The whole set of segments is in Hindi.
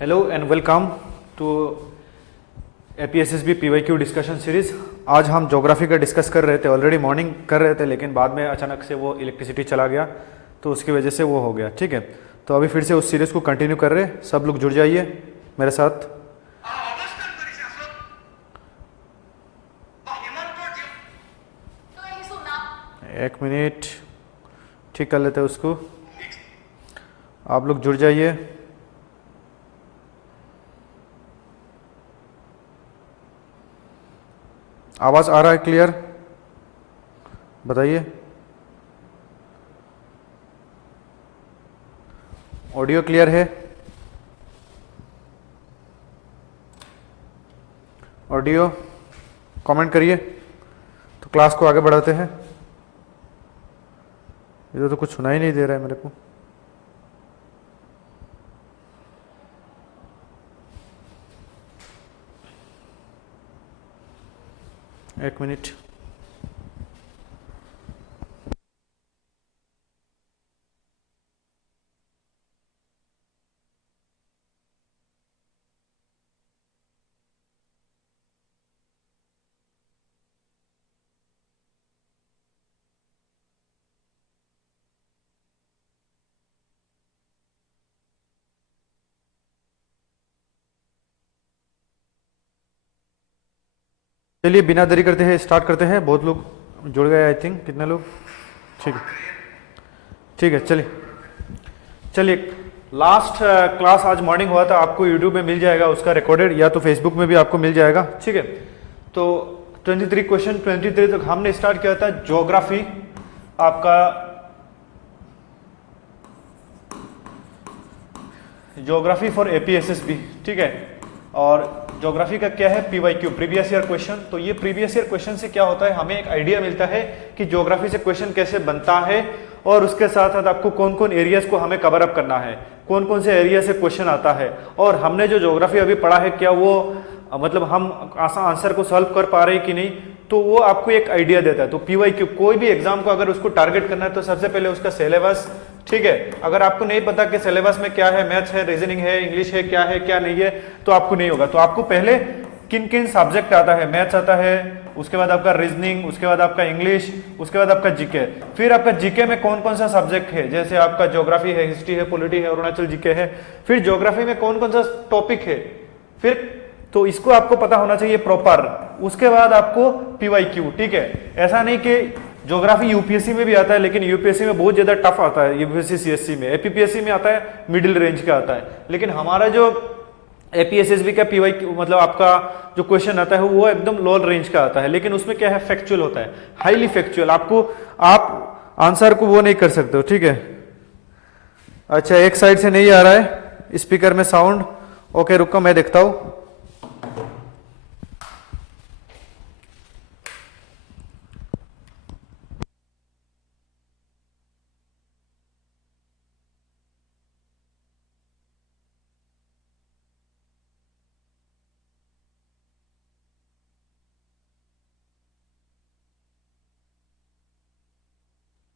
Hello and welcome to APSSB PYQ discussion series. आज हम ज्योग्राफी का डिस्कस कर रहे थे, ऑलरेडी मॉर्निंग कर रहे थे लेकिन बाद में अचानक से वो इलेक्ट्रिसिटी चला गया तो उसकी वजह से वो हो गया। ठीक है, तो अभी फिर से उस सीरीज़ को कंटिन्यू कर रहे हैं। सब लोग जुड़ जाइए मेरे साथ। एक मिनट ठीक कर लेते हैं उसको। आप लोग जुड़ जाइए। आवाज़ आ रहा है क्लियर? बताइए। ऑडियो क्लियर है? ऑडियो कमेंट करिए तो क्लास को आगे बढ़ाते हैं। इधर तो कुछ सुनाई नहीं दे रहा है मेरे को। एक मिनट। चलिए बिना देरी करते हैं स्टार्ट करते हैं। बहुत लोग जुड़ गए आई थिंक। कितने लोग? ठीक है ठीक है। चलिए लास्ट क्लास आज मॉर्निंग हुआ था, आपको यूट्यूब में मिल जाएगा उसका रिकॉर्डेड, या तो फेसबुक में भी आपको मिल जाएगा। ठीक है, तो 23 क्वेश्चन 23 तक हमने स्टार्ट किया था ज्योग्राफी आपका, ज्योग्राफी फॉर एपीएसएसबी। ठीक है, और ज्योग्राफी का क्या है? PYQ, previous year question. तो ये प्रीवियस ईयर क्वेश्चन से क्या होता है, हमें एक आइडिया मिलता है कि ज्योग्राफी से क्वेश्चन कैसे बनता है, और उसके साथ साथ आपको कौन कौन एरियाज को हमें कवर अप करना है, कौन कौन से एरिया से क्वेश्चन आता है, और हमने जो ज्योग्राफी अभी पढ़ा है क्या वो मतलब हम आसान आंसर को सॉल्व कर पा रहे हैं कि नहीं, तो वो आपको एक आइडिया देता है। तो पीवाईक्यू कोई भी एग्जाम को अगर उसको टारगेट करना है तो सबसे पहले उसका सिलेबस। ठीक है, अगर आपको नहीं पता कि सिलेबस में क्या है, मैथ्स है, रीजनिंग है, इंग्लिश है, क्या है क्या नहीं है, तो आपको नहीं होगा। तो आपको पहले किन किन सब्जेक्ट आता है, मैथ्स आता है, उसके बाद आपका रीजनिंग, उसके बाद आपका इंग्लिश, उसके बाद आपका जीके। फिर आपका जीके में कौन कौन सा सब्जेक्ट है, जैसे आपका ज्योग्राफी है, हिस्ट्री है, पॉलिटी है, अरुणाचल जीके है। फिर ज्योग्राफी में कौन कौन सा टॉपिक है, फिर तो इसको आपको पता होना चाहिए प्रॉपर। उसके बाद आपको पीवाईक्यू। ठीक है, ऐसा नहीं कि ज्योग्राफी यूपीएससी में भी आता है लेकिन यूपीएससी में बहुत ज्यादा टफ आता है, यूपीएससी सीएससी में, एपीपीएससी में आता है मिडिल रेंज का आता है, लेकिन हमारा जो एपीएसएसबी का पीवाईक्यू मतलब आपका जो क्वेश्चन आता है वो एकदम लो रेंज का आता है, लेकिन उसमें क्या है, फैक्चुअल होता है, हाईली फैक्चुअल। आपको आप आंसर को वो नहीं कर सकते हो। ठीक है, अच्छा एक साइड से नहीं आ रहा है स्पीकर में साउंड। ओके रुको मैं देखता हूं।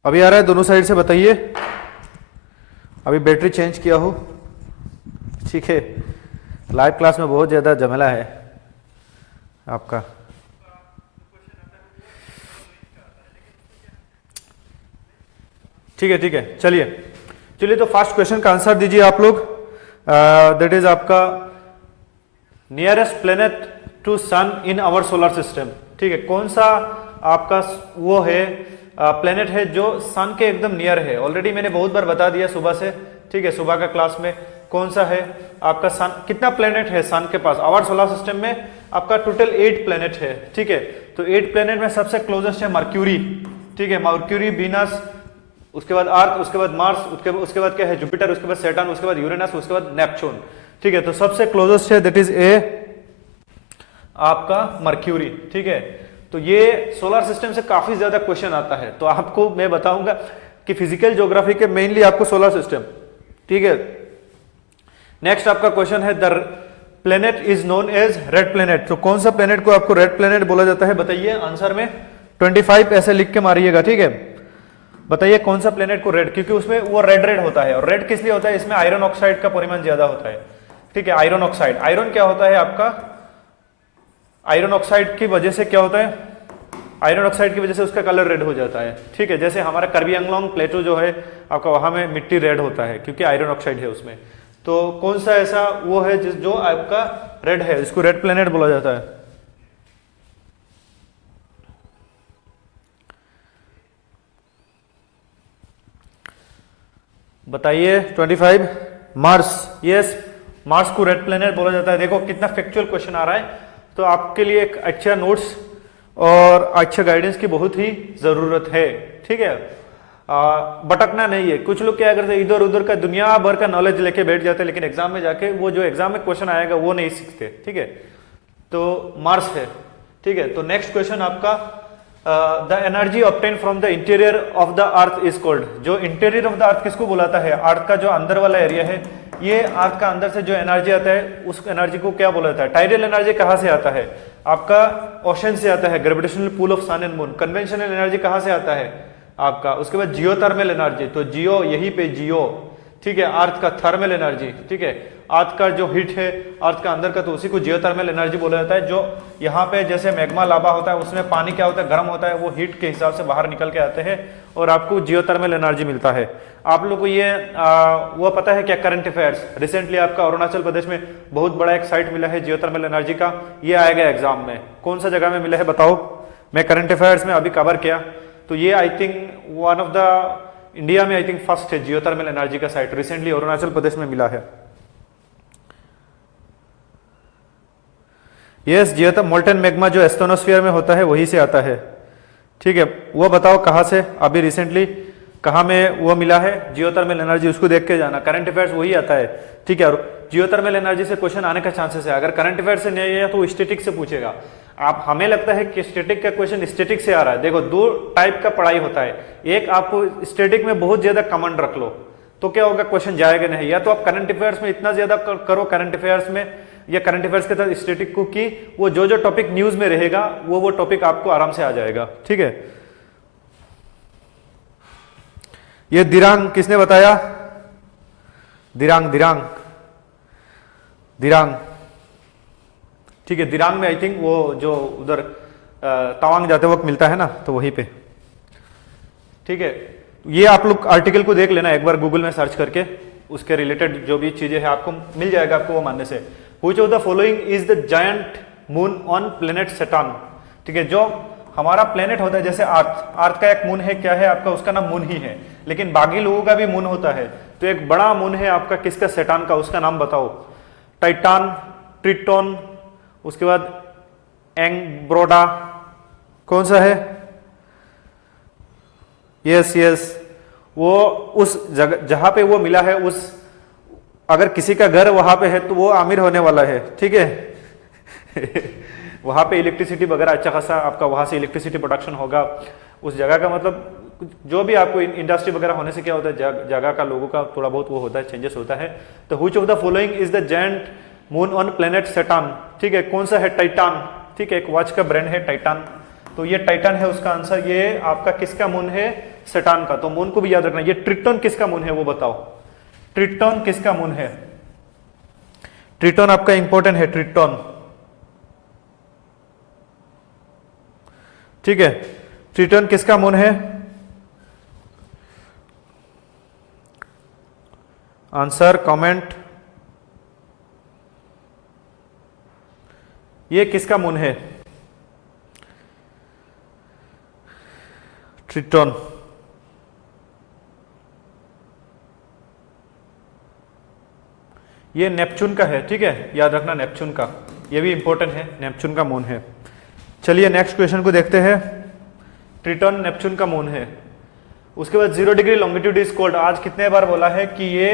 अभी आ रहा है? दोनों साइड से बताइए। अभी बैटरी चेंज किया हो। ठीक है, लाइव क्लास में बहुत ज्यादा झमेला है आपका। ठीक है ठीक है, चलिए तो फर्स्ट क्वेश्चन का आंसर दीजिए आप लोग। दैट इज आपका nearest planet to sun in our solar system. ठीक है, कौन सा आपका वो है प्लेनेट है जो सन के एकदम नियर है। ऑलरेडी मैंने बहुत बार बता दिया सुबह से। ठीक है, सुबह का क्लास में कौन सा है आपका सन, कितना प्लेनेट है सन के पास। आवर सोलर सिस्टम में आपका टोटल 8 प्लेनेट है। ठीक है, तो 8 प्लेनेट में सबसे क्लोजेस्ट है मर्क्यूरी। ठीक है, मर्क्यूरी, वीनस, उसके बाद अर्थ, उसके बाद मार्स, उसके बाद क्या है, जुपिटर, उसके बाद सैटर्न, उसके बाद यूरेनस, उसके बाद नेपच्यून। ठीक है, तो सबसे क्लोजेस्ट है दैट इज ए आपका मर्क्यूरी। ठीक है, तो ये सोलर सिस्टम से काफी ज्यादा क्वेश्चन आता है, तो आपको मैं बताऊंगा कि फिजिकल ज्योग्राफी के मेनली आपको सोलर सिस्टम। ठीक है, नेक्स्ट आपका क्वेश्चन है the planet is known as red planet. तो कौन सा प्लेनेट को आपको रेड प्लेनेट बोला जाता है, बताइए आंसर में। 25 ऐसे लिख के मारिएगा। ठीक है, बताइए कौन सा प्लेनेट को रेड, क्योंकि उसमें वो रेड होता है। और रेड किस लिए होता है, इसमें आयरन ऑक्साइड का परिमाण ज्यादा होता है। ठीक है। आयरन ऑक्साइड, आयरन क्या होता है आपका, आयरन ऑक्साइड की वजह से क्या होता है, आयरन ऑक्साइड की वजह से उसका कलर रेड हो जाता है। ठीक है, जैसे हमारा कार्बी एंगलोंग प्लेटो जो है आपका, वहां में मिट्टी रेड होता है क्योंकि आयरन ऑक्साइड है उसमें। तो कौन सा ऐसा वो है जो आपका रेड है, इसको रेड प्लेनेट बोला जाता है। बताइए 25 मार्स। यस, मार्स को रेड प्लेनेट बोला जाता है। देखो कितना फैक्चुअल क्वेश्चन आ रहा है, तो आपके लिए एक अच्छा नोट्स और अच्छा गाइडेंस की बहुत ही जरूरत है। ठीक है, भटकना नहीं है। कुछ लोग क्या करते हैं, इधर उधर का दुनिया भर का नॉलेज लेके बैठ जाते हैं, लेकिन एग्जाम में जाके वो जो एग्जाम में क्वेश्चन आएगा वो नहीं सीखते। ठीक है, तो मार्स है। ठीक है, तो नेक्स्ट क्वेश्चन आपका, the energy obtain from the interior of the earth is called. जो इंटीरियर ऑफ द अर्थ किसको बुलाता है, अर्थ का जो अंदर वाला एरिया है, ये अर्थ का अंदर से जो एनर्जी आता है उस एनर्जी को क्या बोला जाता है। टाइडल एनर्जी कहां से आता है, आपका ओशन से आता है, gravitational pull of sun and moon. Conventional energy कहां से आता है आपका, उसके बाद जियोथर्मल एनर्जी, तो जियो यहीं पे जियो। ठीक है, अर्थ का थर्मल एनर्जी। ठीक है, अर्थ का जो हीट है अर्थ का अंदर का, तो उसी को जियोथर्मल एनर्जी बोला जाता है। जो यहाँ पे जैसे मैग्मा लावा होता है उसमें पानी क्या होता है, गर्म होता है, वो हीट के हिसाब से बाहर निकल के आते हैं और आपको जियोथर्मल एनर्जी मिलता है। आप लोग को ये वो पता है क्या, करंट अफेयर्स रिसेंटली आपका अरुणाचल प्रदेश में बहुत बड़ा एक साइट मिला है जियोथर्मल एनर्जी का, ये आएगा एग्जाम में। कौन सा जगह में मिला है बताओ, मैं करंट अफेयर्स में अभी कवर किया, तो ये I think one of the India में आई थिंक फर्स्ट है जियोथर्मल एनर्जी का साइट, रिसेंटली अरुणाचल प्रदेश में मिला है। यस, जियोथर्मल मोल्टन मैग्मा जो एस्ट्रोनोस्फीयर में होता है वहीं से आता है। ठीक है, वो बताओ कहाँ से, अभी रिसेंटली कहाँ में वो मिला है जियोथर्मल एनर्जी, उसको देख के जाना। करंट अफेयर्स वही आता है। ठीक है, और जियोथर्मल एनर्जी से क्वेश्चन आने का चांसेस है। अगर करंट अफेयर से नहीं है तो स्टैटिक से पूछेगा। आप, हमें लगता है कि स्टैटिक का क्वेश्चन स्टैटिक से आ रहा है। देखो दो टाइप का पढ़ाई होता है, एक आपको स्टैटिक में बहुत ज्यादा कमेंट रख लो तो क्या होगा, क्वेश्चन जाएगा नहीं। या तो आप करंट अफेयर्स में इतना ज्यादा करो, करंट अफेयर्स में या करंट अफेयर्स के तहत स्टैटिक को, कि वो जो टॉपिक न्यूज में रहेगा वो टॉपिक आपको आराम से आ जाएगा। ठीक है, ये दिरांग किसने बताया, दिरांग दिरांग दिरांग। ठीक है, दिरांग में आई थिंक वो जो उधर तवांग जाते वक्त मिलता है ना, तो वहीं पे। ठीक है, ये आप लोग आर्टिकल को देख लेना एक बार गूगल में सर्च करके, उसके रिलेटेड जो भी चीजें हैं आपको मिल जाएगा आपको वो मानने से। Which of the following is the giant moon on planet Saturn? ठीक है, जो हमारा प्लेनेट होता है जैसे अर्थ, अर्थ का एक मून है, क्या है आपका, उसका नाम मून ही है, लेकिन बाकी लोगों का भी मून होता है। तो एक बड़ा मून है आपका किसका, सैटर्न का, उसका नाम बताओ। टाइटान, ट्रिटोन, उसके बाद एंग्ब्रोडा, कौन सा है। यस यस, वो उस जगह जहां पे वो मिला है, उस अगर किसी का घर वहां पे है तो वो अमीर होने वाला है। ठीक है वहां पे इलेक्ट्रिसिटी वगैरह अच्छा खासा आपका, वहां से इलेक्ट्रिसिटी प्रोडक्शन होगा उस जगह का। मतलब जो भी आपको इंडस्ट्री वगैरह होने से क्या होता है, जगह का लोगों का थोड़ा बहुत वो होता है, चेंजेस होता है। तो which of the following is the giant moon on planet Saturn. ठीक है, कौन सा है, टाइटान। ठीक है, एक वॉच का ब्रांड है टाइटान, तो ये टाइटान है उसका आंसर। ये आपका किसका मून है, सैटर्न का। तो मून को भी याद रखना। ये ट्रिटोन किसका मून है वो बताओ, ट्रिटोन किसका मून है। ट्रिटोन आपका इंपॉर्टेंट है, ट्रिटोन। ठीक है, ट्रिटोन किसका मून है, आंसर कमेंट। ये किसका मून है, ट्रिटोन। ये नेपच्यून का है। ठीक है, याद रखना नेपच्यून का, ये भी इंपॉर्टेंट है, नेपच्यून का मून है। चलिए नेक्स्ट क्वेश्चन को देखते हैं। ट्रिटोन नेपच्यून का मून है। उसके बाद 0 डिग्री लॉन्गिट्यूड इज कॉल्ड। आज कितने बार बोला है कि ये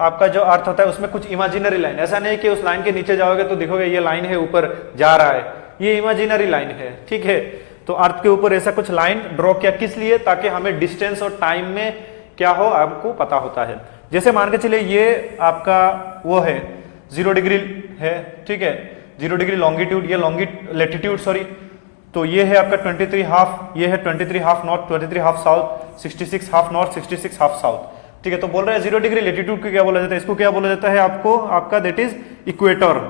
आपका जो अर्थ होता है उसमें कुछ इमेजिनरी लाइन, ऐसा नहीं कि उस लाइन के नीचे जाओगे तो देखोगे ये लाइन है ऊपर जा रहा है, ये इमेजिनरी लाइन है। ठीक है, तो अर्थ के ऊपर ऐसा कुछ लाइन ड्रॉ किया, किस लिए, ताकि हमें डिस्टेंस और टाइम में क्या हो आपको पता होता है। जैसे मान के चलिए ये आपका वो है 0 डिग्री है। ठीक है, 0 डिग्री लॉन्गिट्यूड, ये लेटिट्यूड सॉरी, तो ये है आपका 23 हाफ, ये है 23 half north, 23 half south, 66 half north, 66 half south. ठीक है। तो बोल रहे हैं 0 डिग्री लेटीट्यूड को क्या बोला जाता है, इसको क्या बोला जाता है आपको, आपका दैट इज इक्वेटर।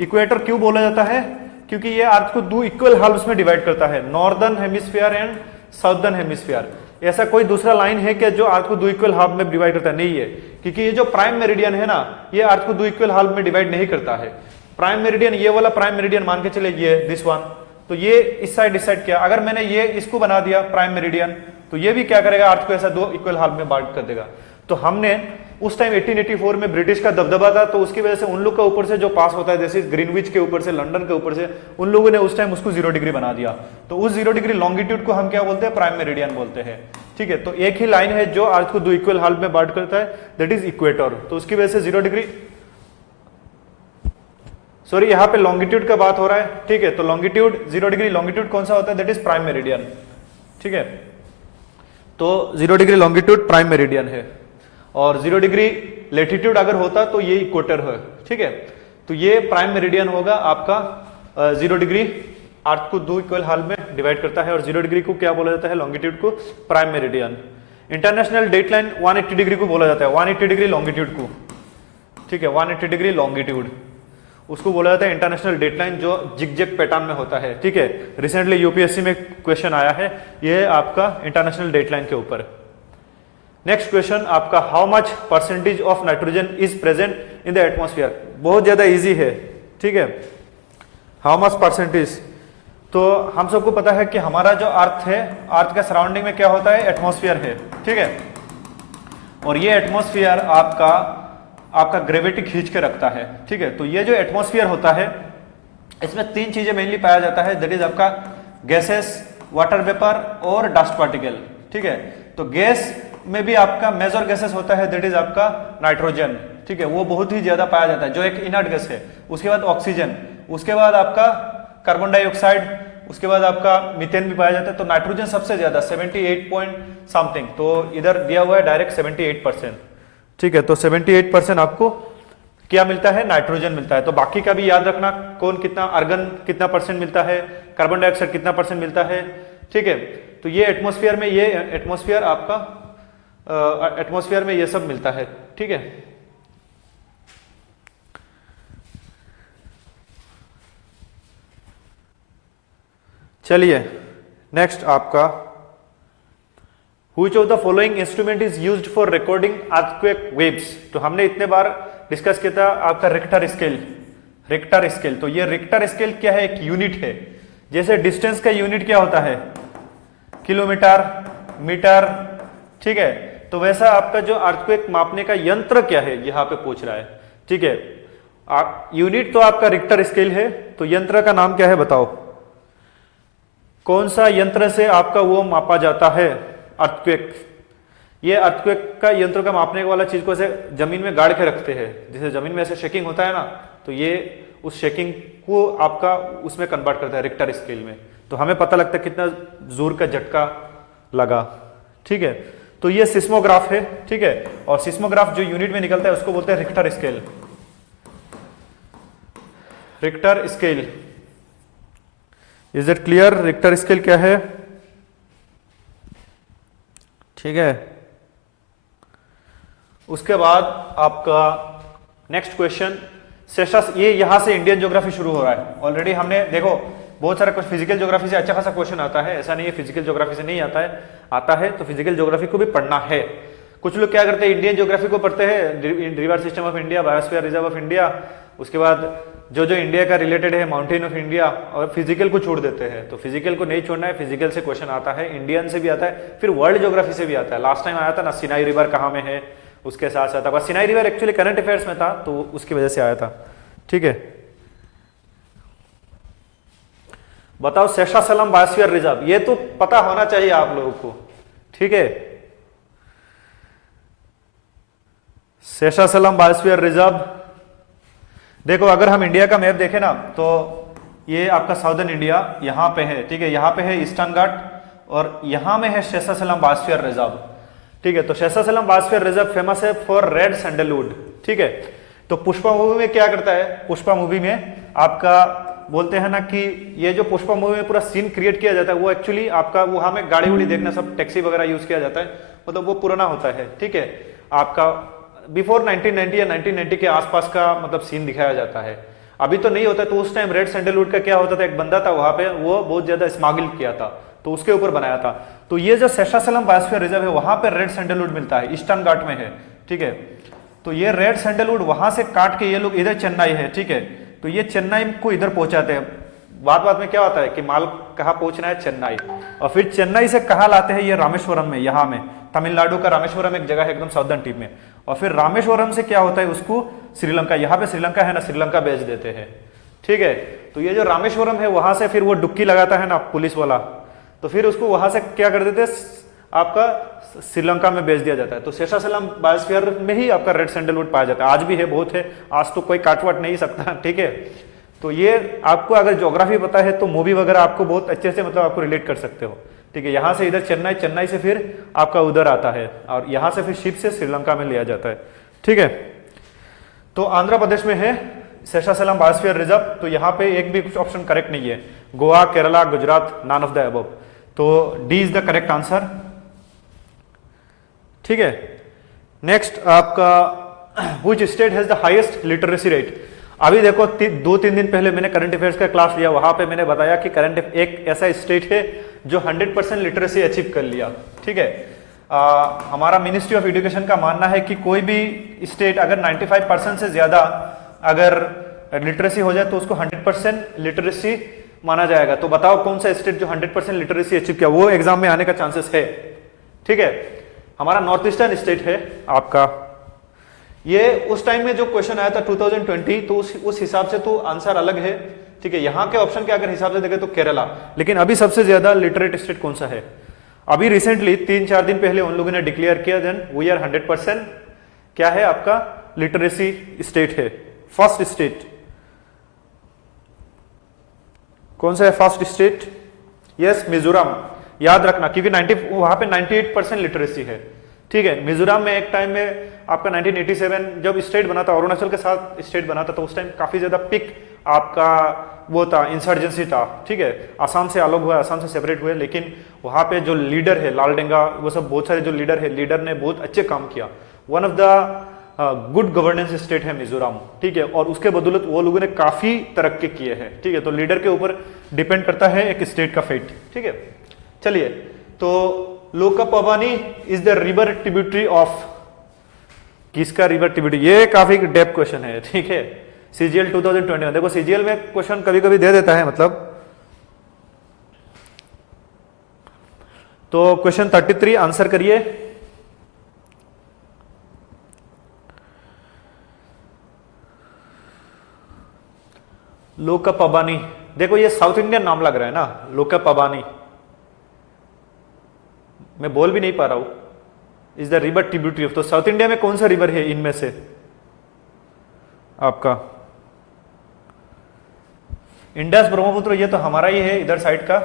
इक्वेटर क्यों बोला जाता है, क्योंकि ये अर्थ को 2 इक्वल हाल्व्स में डिवाइड करता है, northern hemisphere and southern hemisphere. ऐसा कोई दूसरा लाइन है क्या जो अर्थ को 2 इक्वल हाफ में डिवाइड करता है, नहीं है, क्योंकि ये जो प्राइम मेरिडियन है ना, ये अर्थ को 2 इक्वल हाफ में डिवाइड नहीं करता है। प्राइम मेरिडियन, ये वाला प्राइम मेरिडियन मान के चले, ये दिस वन, तो ये इस साइड किया, अगर मैंने ये इसको बना दिया प्राइम मेरिडियन, तो ये भी क्या करेगा, अर्थ को ऐसा 2 इक्वल हाफ में बांट कर देगा। तो हमने उस टाइम 1884 में ब्रिटिश का दबदबा था, तो उसकी वजह से उन लोग के ऊपर से जो पास होता है, जैसे ग्रीनविच के ऊपर से, लंदन के ऊपर से, उन लोगों ने उस टाइम उसको 0 डिग्री बना दिया। तो उस 0 डिग्री लॉन्गिट्यूड को हम क्या बोलते हैं, प्राइम मेरिडियन बोलते हैं। ठीक है, तो एक ही लाइन है जो अर्थ को 2 इक्वल हाफ में बांट करता है, दैट इज इक्वेटर। तो उसकी वजह से 0 डिग्री, सॉरी यहाँ पे लॉन्गिट्यूड का बात हो रहा है। ठीक है, तो लॉन्गिट्यूड 0 डिग्री लॉन्गिट्यूड कौन सा होता है, दैट इज प्राइम मेरिडियन। ठीक है, तो 0 डिग्री लॉन्गिट्यूड प्राइम मेरिडियन है, और 0 डिग्री लेटीट्यूड अगर होता तो ये इक्वेटर है। ठीक है, तो ये प्राइम मेरिडियन होगा आपका। 0 डिग्री अर्थ को 2 इक्वल हाल में डिवाइड करता है, और 0 डिग्री को क्या बोला जाता है, लॉन्गिट्यूड को prime meridian. International dateline 180 degree को बोला जाता है, 180 डिग्री लॉन्गिट्यूड को। ठीक है, 180 डिग्री लॉन्गिट्यूड उसको बोला जाता है इंटरनेशनल डेटलाइन, जो जिगजैग पैटर्न में होता है। ठीक है, रिसेंटली यूपीएससी में क्वेश्चन आया है ये आपका इंटरनेशनल डेटलाइन के ऊपर। नेक्स्ट क्वेश्चन आपका, how much percentage of nitrogen is present in the atmosphere. बहुत ज्यादा इजी है। ठीक है, हाउ मच परसेंटेज, तो हम सबको पता है कि हमारा जो अर्थ है, अर्थ के सराउंडिंग में क्या होता है, एटमॉस्फेयर है। ठीक है, और ये एटमॉस्फेयर आपका ग्रेविटी खींच के रखता है। ठीक है, तो ये जो एटमॉस्फेयर होता है, इसमें 3 चीजें मेनली पाया जाता है, दैट इज आपका गैसेस, वाटर वेपर और डस्ट पार्टिकल। ठीक है, तो गैस में भी आपका मेजर गैसेस होता है, दैट इज आपका नाइट्रोजन। ठीक है, वो बहुत ही ज्यादा पाया जाता है, जो एक इनर्ट गैस है। उसके बाद ऑक्सीजन, उसके बाद आपका कार्बन डाइऑक्साइड, उसके बाद आपका मीथेन भी पाया जाता है। तो नाइट्रोजन सबसे ज्यादा 78 पॉइंट समथिंग, तो इधर दिया हुआ है डायरेक्ट 78%। ठीक है, तो 78% आपको क्या मिलता है, नाइट्रोजन मिलता है। तो बाकी का भी याद रखना, कौन कितना, आर्गन कितना परसेंट मिलता है, कार्बन डाइऑक्साइड कितना परसेंट मिलता है। ठीक है, तो ये एटमॉस्फेयर में, ये एटमॉस्फेयर आपका एटमॉस्फेयर में ये सब मिलता है। ठीक है, चलिए नेक्स्ट आपका, Which of the following instrument is used for recording earthquake waves? तो हमने इतने बार डिस्कस किया था आपका रिक्टर स्केल। रिक्टर स्केल, तो ये रिक्टर स्केल क्या है, एक यूनिट है। जैसे डिस्टेंस का यूनिट क्या होता है, किलोमीटर, मीटर। ठीक है, तो वैसा आपका जो अर्थक्वेक मापने का यंत्र क्या है, यहां पे पूछ रहा है। ठीक है, यूनिट तो आपका रिक्टर स्केल है, तो यंत्र का नाम क्या है बताओ, कौन सा यंत्र से आपका वो मापा जाता है, अर्थक्वेक। ये अर्थक्वेक का यंत्र का मापने वाला चीज को ऐसे जमीन में गाड़ के रखते हैं, जैसे जमीन में ऐसे शेकिंग होता है ना, तो ये उस शेकिंग को आपका उसमें कन्वर्ट करता है रिक्टर स्केल में। तो हमें पता लगता है कितना जोर का झटका लगा। ठीक है, तो ये सिस्मोग्राफ है। ठीक है, और सिस्मोग्राफ जो यूनिट में निकलता है उसको बोलते हैं Richter scale. Richter scale, is it clear, Richter scale क्या है। ठीक है, उसके बाद आपका नेक्स्ट क्वेश्चन, सेशस, ये यहां से इंडियन ज्योग्राफी शुरू हो रहा है। ऑलरेडी हमने देखो बहुत सारा कुछ फिजिकल ज्योग्राफी से अच्छा खासा क्वेश्चन आता है, ऐसा नहीं है फिजिकल ज्योग्राफी से नहीं आता है, तो फिजिकल ज्योग्राफी को भी पढ़ना है। कुछ लोग क्या करते हैं, इंडियन ज्योग्राफी को पढ़ते हैं, river system of India, biosphere reserve of India, उसके बाद जो जो इंडिया का रिलेटेड है, माउंटेन ऑफ इंडिया, और फिजिकल को छोड़ देते हैं। तो फिजिकल को नहीं छोड़ना है, फिजिकल से क्वेश्चन आता है, इंडियन से भी आता है, फिर वर्ल्ड ज्योग्राफी से भी आता है। लास्ट टाइम आया था ना, सिनाई रिवर कहाँ में है, उसके साथ साथ था। Sinai river actually current affairs में था, तो उसकी वजह से आया था। ठीक है, बताओ शेषाचलम बायोस्फीयर रिजर्व, ये तो पता होना चाहिए आप लोगों को। ठीक है, शेषाचलम बायोस्फीयर रिजर्व, देखो अगर हम इंडिया का मैप देखें ना, तो ये आपका साउदर्न इंडिया यहां पे है। ठीक है, यहां पे है ईस्टर्न घाट, और यहां में है शेषाचलम बायोस्फीयर रिजर्व। ठीक है, तो शेषाचलम बायोस्फीयर रिजर्व फेमस है फॉर रेड सैंडलवुड। ठीक है, तो पुष्पा मूवी में क्या करता है, पुष्पा मूवी में आपका बोलते हैं ना कि ये जो पुष्पा मूवी में पूरा सीन क्रिएट किया जाता है, वो एक्चुअली आपका वहां में गाड़ी उड़ी देखना, सब टैक्सी वगैरह यूज किया जाता है, मतलब वो पुराना होता है। ठीक है, आपका बिफोर 1990 या 1990 के आसपास का मतलब सीन दिखाया जाता है। अभी तो नहीं होता, तो उस टाइम रेड सैंडलवुड का क्या होता था, एक बंदा था वहां पे, वो बहुत ज्यादा स्मगल किया था, तो उसके ऊपर बनाया था। तो ये जो शेषाचलम बायोस्फीयर रिजर्व है वहां पे रेड सैंडलवुड मिलता है, ईस्टर्न घाट में है, ठीक है। तो ये रेड सैंडलवुड वहां से काट के ये लोग इधर चेन्नई है, ठीक है, तो ये चेन्नई को इधर पहुंचाते हैं। बात बात में क्या होता है कि माल कहाँ पहुंचना है, चेन्नई, और फिर चेन्नई से कहाँ लाते हैं, ये रामेश्वरम में, यहाँ में तमिलनाडु का रामेश्वरम एक जगह है एकदम साउदर्न टिप में, और फिर रामेश्वरम से क्या होता है उसको श्रीलंका, यहाँ पे श्रीलंका है ना, श्रीलंका भेज देते हैं, ठीक है। तो ये जो रामेश्वरम है वहां से फिर वो डुबकी लगाता है ना पुलिस वाला, तो फिर उसको वहां से क्या कर देते आपका श्रीलंका में भेज दिया जाता है। तो शेषाचलम बायोस्फीयर में ही आपका रेड सैंडलवुड पाया जाता है, आज भी है, बहुत है, आज तो कोई काटवाट नहीं सकता, ठीक है। तो ये आपको अगर ज्योग्राफी पता है तो मूवी वगैरह आपको बहुत अच्छे से मतलब आपको रिलेट कर सकते हो, ठीक है। यहाँ से इधर चेन्नई, चेन्नई से फिर आपका उधर आता है, और यहाँ से फिर शिप से श्रीलंका में लिया जाता है, ठीक है। तो आंध्र प्रदेश में है शेषाचलम बायोस्फीयर रिजर्व, तो यहाँ पे एक भी कुछ ऑप्शन करेक्ट नहीं है, Goa, Kerala, Gujarat, none of the above, तो D is the correct answer, ठीक है। नेक्स्ट आपका which state has the highest literacy rate. अभी देखो 2-3 दिन पहले मैंने करंट अफेयर्स का क्लास लिया, वहां पे मैंने बताया कि एक ऐसा स्टेट है जो 100% लिटरेसी अचीव कर लिया, ठीक है। हमारा मिनिस्ट्री ऑफ एजुकेशन का मानना है कि कोई भी स्टेट अगर 95% से ज्यादा अगर लिटरेसी हो जाए तो उसको 100% लिटरेसी माना जाएगा। तो बताओ कौन सा स्टेट जो 100% लिटरेसी अचीव किया, वो एग्जाम में आने का चांसेस है, ठीक है। हमारा नॉर्थ ईस्टर्न स्टेट है आपका, ये उस टाइम में जो क्वेश्चन आया था 2020, तो उस हिसाब से तो आंसर अलग है, ठीक है। यहाँ के ऑप्शन के अगर हिसाब से देखें तो केरला, लेकिन अभी सबसे ज्यादा लिटरेट स्टेट कौन सा है, अभी रिसेंटली 3-4 दिन पहले उन लोगों ने डिक्लेयर किया, देन वी आर 100% क्या है आपका लिटरेसी स्टेट है। फर्स्ट स्टेट कौन सा है, फर्स्ट स्टेट, यस मिजोरम, याद रखना क्योंकि वहां पे 98% लिटरेसी है, ठीक है। मिजोरम में एक टाइम में आपका 1987 जब स्टेट बना था, अरुणाचल के साथ स्टेट बना था, तो उस टाइम काफी ज्यादा पिक आपका वो था, इंसर्जेंसी था, ठीक है। आसाम से अलग हुआ, आसाम से सेपरेट हुए, लेकिन वहां पे जो लीडर है लालडेंगा, वो सब बहुत सारे जो लीडर है, लीडर ने बहुत अच्छे काम किया। One of the good governance state है मिजोरम, ठीक है, और उसके बदौलत वो लोगों ने काफी तरक्की किए हैं, ठीक है। तो लीडर के ऊपर डिपेंड करता है एक स्टेट का फेट, ठीक है। चलिए, तो Lokapavani is the river tributary of, किसका रिवर ट्रिब्यूटरी, ये काफी डेप्थ क्वेश्चन है, ठीक है। सीजीएल 2021, देखो सीजीएल में क्वेश्चन कभी कभी दे देता है मतलब, तो क्वेश्चन 33 आंसर करिए। लोकापवानी, देखो ये साउथ इंडियन नाम लग रहा है ना, लोकापवानी, मैं बोल भी नहीं पा रहा हूं, is the river tributary of, तो साउथ इंडिया में कौन सा रिवर है इनमें से आपका, इंडस, ब्रह्मपुत्र, ये तो हमारा ही है इधर साइड का,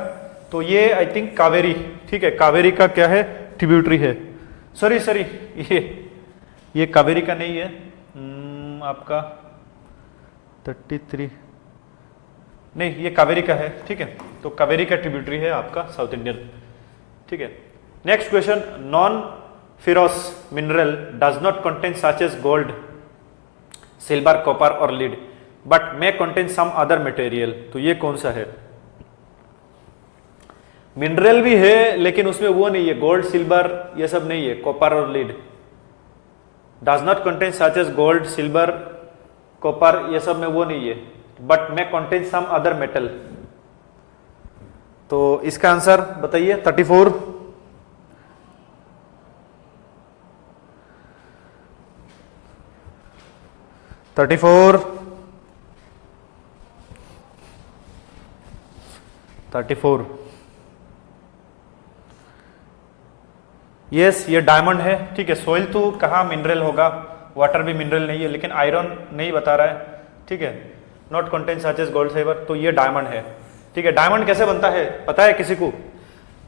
तो ये आई थिंक कावेरी, ठीक है, कावेरी का क्या है ट्रिब्यूटरी है, सॉरी ये कावेरी का नहीं है, आपका 33 नहीं, ये कावेरी का है, ठीक है। तो कावेरी का ट्रिब्यूटरी है आपका साउथ इंडियन, ठीक है। Next question, non ferrous mineral does not contain such as gold, silver, copper और lead but may contain some other material, तो ये कौन सा है, मिनरल भी है लेकिन उसमें वो नहीं है, गोल्ड सिल्वर ये सब नहीं है, कॉपर और lead, does not contain such as gold, silver, copper ये सब में वो नहीं है, but may contain some other metal, तो इसका आंसर बताइए। 34 34 34 यस, ये डायमंड है, ठीक है। सोइल तो कहाँ मिनरल होगा, वाटर भी मिनरल नहीं है, लेकिन आयरन नहीं बता रहा है, ठीक है। Not contain such as gold, silver, तो ये डायमंड है, ठीक है। डायमंड कैसे बनता है पता है किसी को,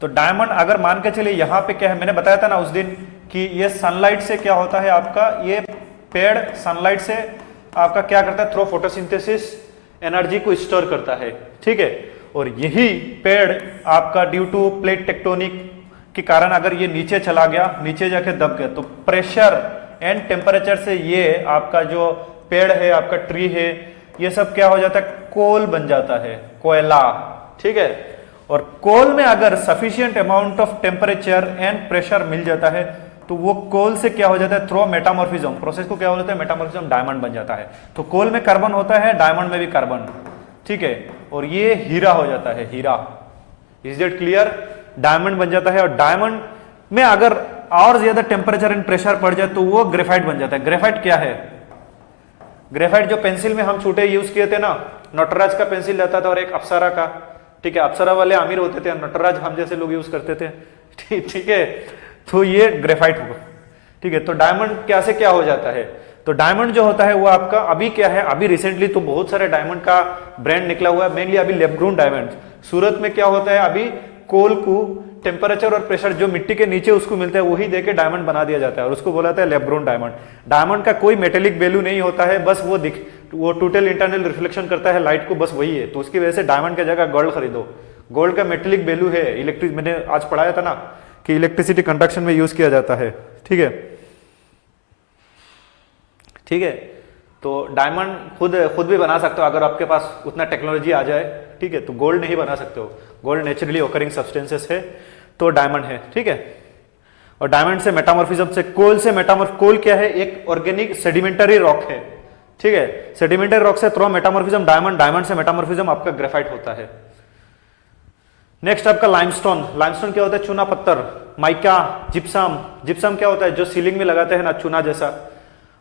तो डायमंड अगर मान के चलिए यहाँ पे क्या है, मैंने बताया था ना उस दिन कि ये सनलाइट से क्या होता है आपका, ये पेड़ सनलाइट से आपका क्या करता है, थ्रू फोटोसिंथेसिस एनर्जी को स्टोर करता है, ठीक है। और यही पेड़ आपका ड्यू टू प्लेट टेक्टोनिक के कारण अगर ये नीचे चला गया, नीचे जाके दब गया, तो प्रेशर एंड टेम्परेचर से ये आपका जो पेड़ है, आपका ट्री है, ये सब क्या हो जाता है, कोल बन जाता है, कोयला। ठीक है, और कोल में अगर sufficient amount of temperature and pressure मिल जाता है तो वो कोल से क्या हो जाता है, थ्रो मेटामॉर्फिज्म प्रोसेस को क्या हो जाता है, मेटामॉर्फिज्म, डायमंड बन जाता है। तो कोल में कार्बन होता है, डायमंड में भी कार्बन। ठीक है, और ये हीरा हो जाता है, हीरा। Is it clear? डायमंड बन जाता है, और डायमंड में अगर और ज्यादा टेम्परेचर एंड प्रेशर पड़ जाए तो वो ग्रेफाइट बन जाता है। ग्रेफाइट क्या है? ग्रेफाइट जो पेंसिल में हम छोटे यूज किए थे ना, नटराज का पेंसिल रहता था और एक अप्सरा का। ठीक है, अप्सरा वाले अमीर होते थे, नटराज हम जैसे लोग यूज करते थे। ठीक है, तो ये ग्रेफाइट होगा। ठीक है, तो डायमंड क्या से क्या हो जाता है, तो डायमंड जो होता है वो आपका अभी क्या है, अभी रिसेंटली तो बहुत सारे डायमंड का ब्रांड निकला हुआ है, मेनली अभी लैब ग्रोन डायमंड। सूरत में क्या होता है, अभी कोल को टेम्परेचर और प्रेशर जो मिट्टी के नीचे उसको मिलता है वही देके डायमंड बना दिया जाता है, और उसको बोला जाता है लैब ग्रोन डायमंड। डायमंड का कोई मेटेलिक वैल्यू नहीं होता है, बस वो टोटल इंटरनल रिफ्लेक्शन करता है लाइट को, बस वही है। तो उसकी वजह से डायमंड की जगह गोल्ड खरीदो। गोल्ड का मेटेलिक वैल्यू है इलेक्ट्रिक, मैंने आज पढ़ाया था ना कि इलेक्ट्रिसिटी कंडक्शन में यूज किया जाता है। ठीक है, ठीक है, तो डायमंड खुद भी बना सकते हो अगर आपके पास उतना टेक्नोलॉजी आ जाए। ठीक है, तो गोल्ड नहीं बना सकते हो, गोल्ड नेचुरली ओकरिंग सब्सटेंसेस है, तो डायमंड है। ठीक है, और डायमंड से मेटामॉर्फिज्म से कोल से कोल क्या है, एक ऑर्गेनिक सेडिमेंटरी रॉक है। ठीक है, सेडिमेंटरी रॉक से थ्रो मेटामॉर्फिज्म डायमंड, डायमंड से मेटामॉर्फिज्म आपका ग्रेफाइट होता है। नेक्स्ट आपका लाइमस्टोन। लाइमस्टोन क्या होता है, चूना पत्थर। Mica, gypsum. जिप्सम क्या होता है, जो सीलिंग में लगाते हैं ना, चूना जैसा।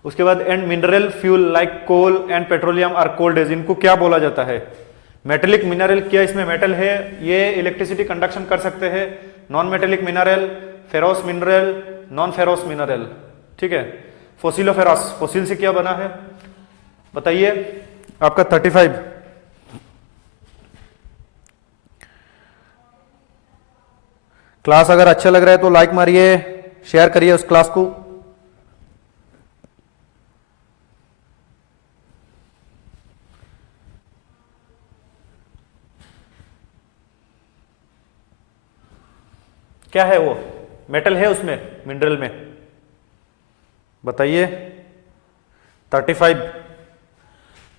उसके बाद and mineral fuel like coal and petroleum are called as, इनको क्या बोला जाता है, मेटेलिक मिनरल। क्या इसमें मेटल है, ये इलेक्ट्रिसिटी कंडक्शन कर सकते हैं। Non metallic mineral, ferrous mineral, non ferrous mineral. ठीक है, फोसिलोफेरस, फोसिल से क्या बना है बताइए आपका 35। क्लास अगर अच्छा लग रहा है तो लाइक मारिए, शेयर करिए उस क्लास को। क्या है वो, मेटल है उसमें, मिनरल में, बताइए 35।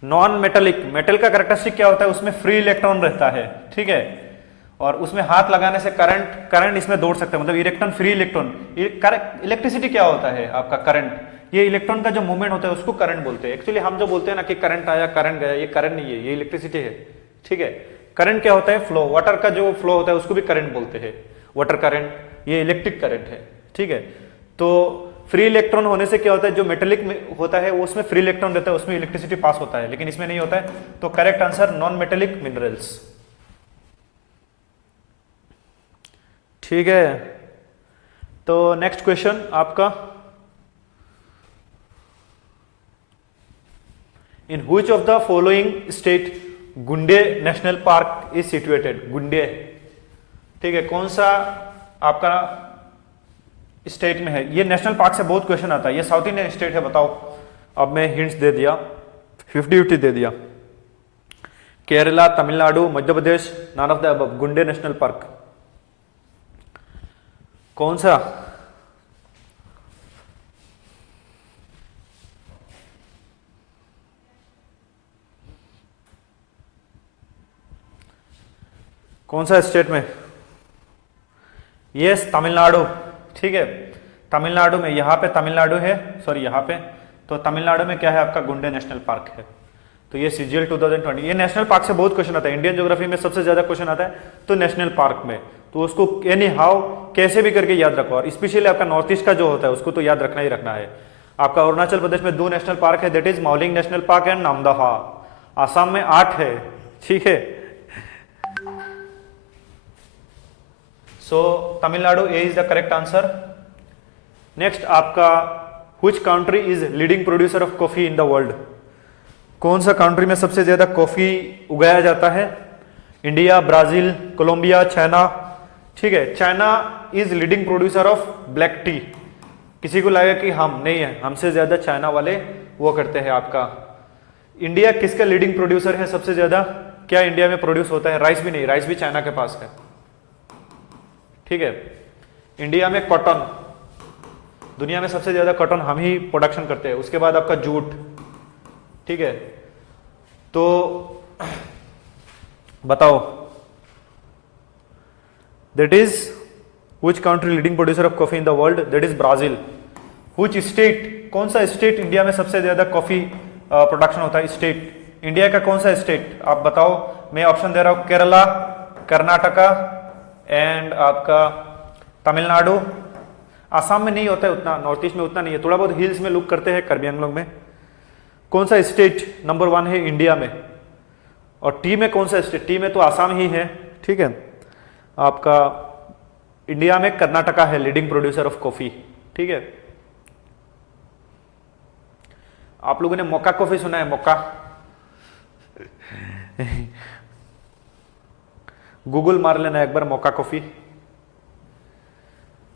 नॉन मेटलिक, मेटल का कैरेक्टरिस्टिक क्या होता है, उसमें फ्री इलेक्ट्रॉन रहता है। ठीक है, और उसमें हाथ लगाने से करंट इसमें दौड़ सकता है, मतलब इलेक्ट्रॉन, फ्री इलेक्ट्रॉन। इलेक्ट्रिसिटी क्या होता है आपका, करंट। ये इलेक्ट्रॉन का जो मूवमेंट होता है उसको करंट बोलते हैं। एक्चुअली हम जो बोलते हैं ना कि करंट आया करंट गया, ये करंट नहीं है, ये इलेक्ट्रिसिटी है। ठीक है, करंट क्या होता है, फ्लो। वाटर का जो फ्लो होता है उसको भी करंट बोलते हैं, वाटर करंट, ये इलेक्ट्रिक करंट है। ठीक है, तो फ्री इलेक्ट्रॉन होने से क्या होता है, जो मेटेलिक में होता है वो उसमें फ्री इलेक्ट्रॉन रहता है, उसमें इलेक्ट्रिसिटी पास होता है, लेकिन इसमें नहीं होता है। तो correct answer non metallic minerals. ठीक है, तो नेक्स्ट क्वेश्चन आपका, इन which of the following state गुंडे नेशनल पार्क इज सिचुएटेड। गुंडे, ठीक है, कौन सा आपका स्टेट में है। ये नेशनल पार्क से बहुत क्वेश्चन आता है, ये साउथ इंडियन स्टेट है, बताओ। अब मैं हिंट्स दे दिया, 50-50 दे दिया। Kerala, Tamil Nadu, Madhya Pradesh, none of the above. गुंडे नेशनल पार्क कौन सा, कौन सा स्टेट में, यस तमिलनाडु। ठीक है, तमिलनाडु में, यहाँ पे तमिलनाडु है, सॉरी यहाँ पे, तो तमिलनाडु में क्या है आपका, गुंडे नेशनल पार्क है। तो ये सीजीएल 2020, ये नेशनल पार्क से बहुत क्वेश्चन आता है, इंडियन ज्योग्राफी में सबसे ज्यादा क्वेश्चन आता है तो नेशनल पार्क में। तो उसको एनी हाउ कैसे भी करके याद रखो, और स्पेशली आपका नॉर्थ ईस्ट का जो होता है उसको तो याद रखना ही रखना है। आपका अरुणाचल प्रदेश में 2 नेशनल पार्क है, that is Mouling national park and Namdapha. Assam में 8 है। ठीक है, so Tamil Nadu A is the correct answer. Next आपका, which country is leading producer of coffee in the world. कौन सा कंट्री में सबसे ज्यादा कॉफी उगाया जाता है, इंडिया, ब्राजील, कोलंबिया, चाइना। ठीक है, China is leading producer of black tea. किसी को लगेगा कि हम नहीं है, हमसे ज्यादा चाइना वाले वो करते हैं आपका। इंडिया किसका लीडिंग प्रोड्यूसर है सबसे ज्यादा, क्या इंडिया में प्रोड्यूस होता है, राइस भी नहीं, राइस भी चाइना के पास है। ठीक है, इंडिया में कॉटन, दुनिया में सबसे ज्यादा कॉटन हम ही प्रोडक्शन करते हैं। उसके बाद आपका जूट, ठीक है। तो बताओ, that is which country leading producer of coffee in the world? That is Brazil. Which state, कौन सा स्टेट इंडिया में सबसे ज्यादा कॉफी प्रोडक्शन होता है? स्टेट इंडिया का कौन सा स्टेट आप बताओ? मैं ऑप्शन दे रहा हूं, केरला, कर्नाटका एंड आपका तमिलनाडु। आसाम में नहीं होता है उतना, नॉर्थ ईस्ट में उतना नहीं है, थोड़ा बहुत हिल्स में लोग करते हैं, कार्बी आंगलों में। कौन सा स्टेट नंबर 1 है इंडिया में? और टी में कौन सा स्टेट? टी में तो आसाम ही है, ठीक है। आपका इंडिया में कर्नाटका है लीडिंग प्रोड्यूसर ऑफ कॉफी, ठीक है। आप लोगों ने मोका कॉफी सुना है? मोका गूगल मार लेना एक बार, mocha coffee.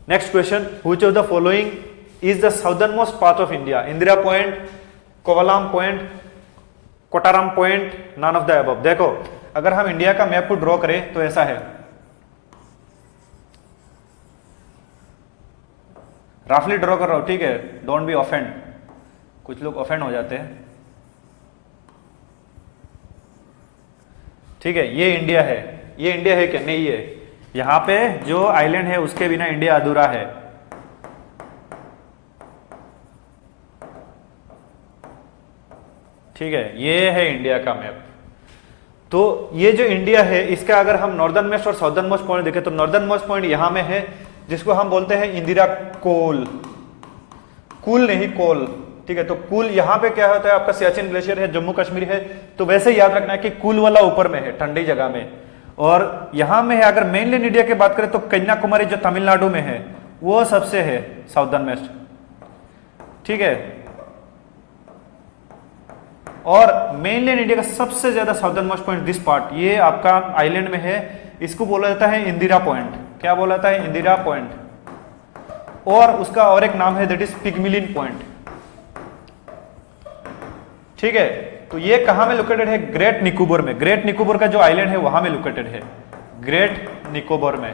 Next question, which of the following is the southern most part of India? Indira point, Kovalam point, Kottaram point, none of the above. देखो, अगर हम इंडिया का मैप को ड्रॉ करें तो ऐसा है, रफली ड्रॉ कर रहा हूं, ठीक है, डोंट बी ऑफेंड, कुछ लोग ऑफेंड हो जाते हैं, ठीक है। ये इंडिया है, ये इंडिया है क्या? नहीं है। यहां पे जो आइलैंड है उसके बिना इंडिया अधूरा है, ठीक है। ये है इंडिया का मैप। तो ये जो इंडिया है इसका अगर हम नॉर्दर्न मोस्ट और साउदर्न मोस्ट पॉइंट देखें तो नॉर्दर्न मोस्ट पॉइंट यहां में है, जिसको हम बोलते हैं इंदिरा कोल, कूल नहीं कोल, ठीक है। तो कूल यहां पे क्या होता है, आपका सियाचिन ग्लेशियर है, जम्मू कश्मीर है, तो वैसे ही याद रखना है कि कूल वाला ऊपर में है, ठंडी जगह में। और यहां में है, अगर मेनलैंड इंडिया की बात करें तो कन्याकुमारी जो तमिलनाडु में है वो सबसे है साउदर्न मोस्ट, ठीक है। और मेनलैंड इंडिया का सबसे ज्यादा southern most point this part, ये आपका आइलैंड में है, इसको बोला जाता है इंदिरा पॉइंट। क्या बोला जाता है? इंदिरा पॉइंट। और उसका और एक नाम है, दैट इज पिग्मिलिन पॉइंट, ठीक है। तो ये कहां में लोकेटेड है? ग्रेट निकोबार में। ग्रेट निकोबार का जो आइलैंड है वहां में लोकेटेड है, ग्रेट निकोबार में,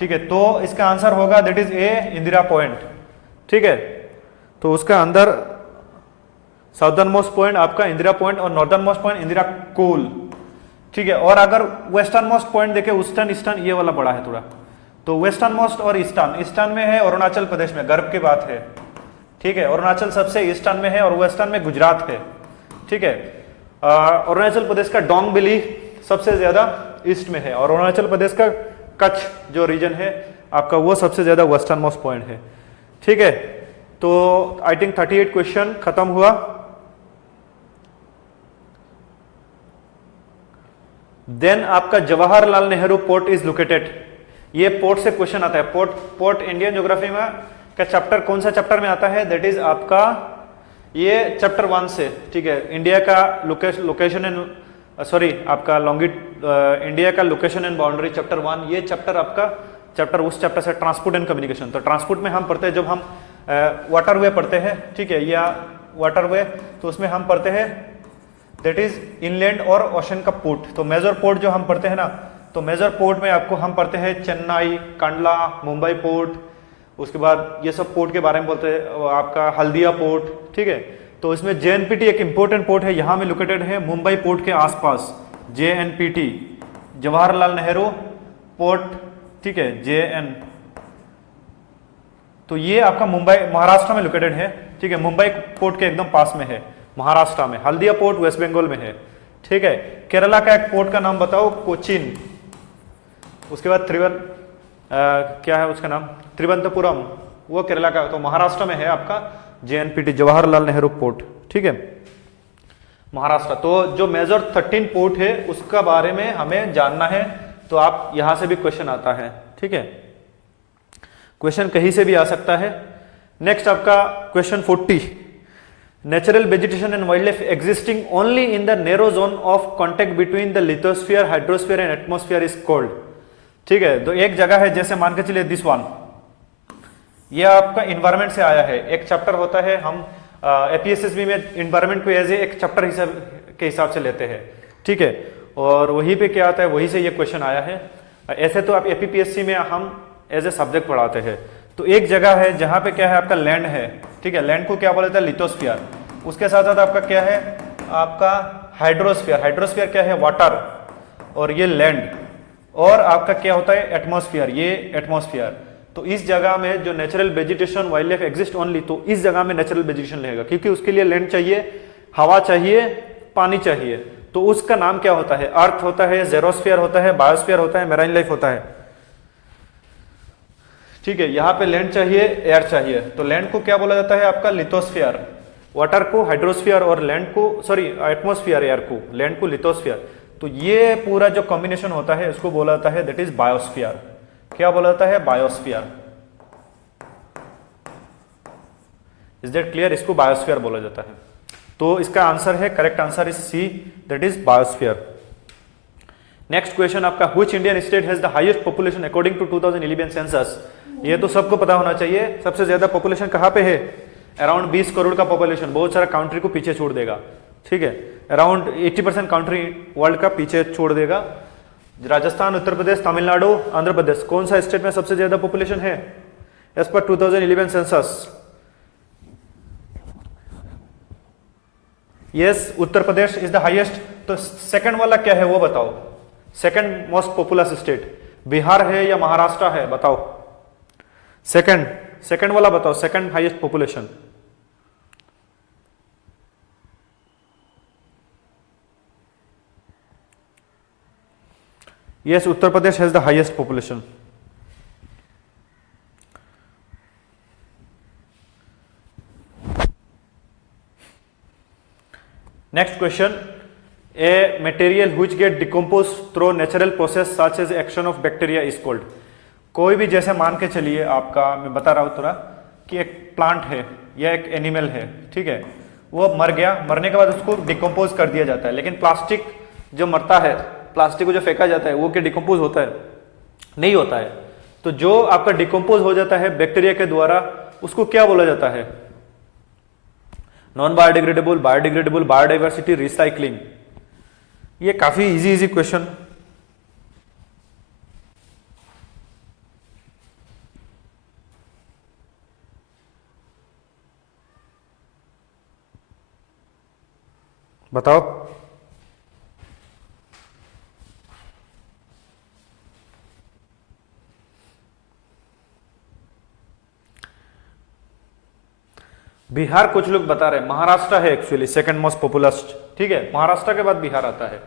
ठीक है। तो इसका आंसर होगा that is a, Indira point, ठीक है। तो उसका अंदर साउदर्न मोस्ट पॉइंट आपका इंदिरा पॉइंट और नॉर्दर्न मोस्ट पॉइंट इंदिरा कोल, ठीक है। और अगर वेस्टर्न मोस्ट पॉइंट देखे, ईस्टर्न, ईस्टर्न ये वाला बड़ा है थोड़ा, तो वेस्टर्न मोस्ट और ईस्टर्न, ईस्टर्न में है अरुणाचल प्रदेश में, गर्व की बात है, ठीक है। अरुणाचल सबसे ईस्टर्न में है और वेस्टर्न में गुजरात है, ठीक है। अरुणाचल प्रदेश का डोंग वैली सबसे ज्यादा ईस्ट में है और अरुणाचल प्रदेश का कच्छ जो रीजन है आपका वो सबसे ज्यादा वेस्टर्न मोस्ट पॉइंट है, ठीक है। तो आई थिंक 38 क्वेश्चन खत्म हुआ। देन आपका Jawaharlal Nehru port is located, ये पोर्ट से क्वेश्चन आता है। पोर्ट इंडियन ज्योग्राफी में का चैप्टर कौन सा चैप्टर में आता है? दैट इज आपका ये चैप्टर 1 से, ठीक है। इंडिया का लोकेशन एंड सॉरी आपका इंडिया का लोकेशन एंड बाउंड्री चैप्टर 1, ये चैप्टर आपका चैप्टर उस चैप्टर से ट्रांसपोर्ट एंड कम्युनिकेशन। तो ट्रांसपोर्ट में हम पढ़ते हैं, जब हम वाटरवे पढ़ते हैं, ठीक है, या वाटरवे, तो उसमें हम पढ़ते हैं दैट इज इनलैंड और ओशन का पोर्ट। तो मेजर पोर्ट जो हम पढ़ते हैं ना, तो मेजर पोर्ट में आपको हम पढ़ते हैं चेन्नई, कंडला, मुंबई पोर्ट, उसके बाद ये सब पोर्ट के बारे में बोलते हैं, आपका हल्दिया पोर्ट, ठीक है। तो इसमें जेएनपीटी एक इंपॉर्टेंट पोर्ट है, यहाँ में लोकेटेड है मुंबई पोर्ट के आसपास, जेएनपीटी, जवाहरलाल नेहरू पोर्ट, ठीक है, जेएन। तो ये आपका मुंबई महाराष्ट्र में लोकेटेड है, ठीक है, मुंबई पोर्ट के एकदम पास में है महाराष्ट्र में। हल्दिया पोर्ट वेस्ट बंगाल में है, ठीक है। केरला का एक पोर्ट का नाम बताओ, कोचिन। उसके बाद क्या है उसका नाम, त्रिवंतपुरम, वो केरला का, तो महाराष्ट्र में है आपका जेएनपीटी, जवाहरलाल नेहरू पोर्ट, ठीक है, महाराष्ट्र। तो जो मेजर 13 पोर्ट है उसका बारे में हमें जानना है, तो आप यहां से भी क्वेश्चन आता है, ठीक है, क्वेश्चन कहीं से भी आ सकता है। नेक्स्ट आपका question 40, natural vegetation and wild life existing only in the narrow zone of contact between the lithosphere, hydrosphere and atmosphere is called, ठीक है। तो एक जगह है, जैसे मान के चलिए दिस वन, ये आपका इन्वायरमेंट से आया है, एक चैप्टर होता है, हम एपीएसएसबी में इन्वायरमेंट को एज एक चैप्टर के हिसाब से लेते हैं, ठीक है। और वहीं पे क्या आता है, वहीं से ये क्वेश्चन आया है। ऐसे तो आप एपीपीएससी में हम एज ए सब्जेक्ट पढ़ाते हैं, तो एक जगह है जहां पे क्या है आपका लैंड है, ठीक है, लैंड को क्या बोला जाता है लिथोस्फीयर, उसके साथ साथ आपका क्या है आपका हाइड्रोस्फीयर, हाइड्रोस्फीयर क्या है वाटर, और ये लैंड, और आपका क्या होता है एटमॉस्फेयर, ये एटमॉस्फेयर। तो इस जगह में जो natural vegetation wild life exist only, तो इस जगह में नेचुरल वेजिटेशन रहेगा, क्योंकि उसके लिए लैंड चाहिए, हवा चाहिए, पानी चाहिए। तो उसका नाम क्या होता है, अर्थ होता है, जेरोस्फीयर होता है, बायोस्फीयर होता है, मैराइन लाइफ होता है, ठीक है। यहाँ पे लैंड चाहिए, एयर चाहिए, तो लैंड को क्या बोला जाता है आपका लिथोस्फीयर, वाटर को हाइड्रोस्फीयर, और लैंड को सॉरी एटमॉस्फेयर, एयर को, लैंड को लिथोस्फीयर। तो ये पूरा जो कॉम्बिनेशन होता है इसको बोला जाता है दैट इज बायोस्फीयर। क्या बोला जाता है बायोस्फीयर। इज दैट क्लियर, इसको बायोस्फीयर बोला जाता है। तो इसका आंसर है, correct answer is C, that is biosphere. Next question आपका, which Indian state has the highest population according to 2011 census. ये तो सबको पता होना चाहिए, सबसे ज्यादा पॉपुलेशन कहां पे है, अराउंड 20 करोड़ का पॉपुलेशन, बहुत सारा कंट्री को पीछे छोड़ देगा, ठीक है, अराउंड 80% कंट्री वर्ल्ड का पीछे छोड़ देगा। राजस्थान, उत्तर प्रदेश, तमिलनाडु, आंध्र प्रदेश, कौन सा स्टेट में सबसे ज्यादा पॉपुलेशन है as per 2011 census. Yes, Uttar Pradesh is the highest. तो सेकंड वाला क्या है वो बताओ, second most populous state Bihar है या महाराष्ट्र है, बताओ। सेकंड वाला बताओ, second highest population. Yes, Uttar Pradesh has the highest population. Next question, a material which get decompose through natural process such as action of bacteria is called. कोई भी, जैसे मान के चलिए आपका, मैं बता रहा हूं थोड़ा, कि एक प्लांट है या एक एनिमल है, ठीक है, वो मर गया, मरने के बाद उसको डिकम्पोज कर दिया जाता है। लेकिन प्लास्टिक जो मरता है, प्लास्टिक को जो फेंका जाता है वो क्या डिकम्पोज होता है, नहीं होता है। तो जो आपका डिकम्पोज हो जाता है बैक्टीरिया के द्वारा, उसको क्या बोला जाता है, non biodegradable, biodegradable, biodiversity, recycling. ये काफी इजी क्वेश्चन। बताओ। बिहार कुछ लोग बता रहे हैं, महाराष्ट्र है एक्चुअली सेकंड मोस्ट पॉपुलस, ठीक है, महाराष्ट्र के बाद बिहार आता है।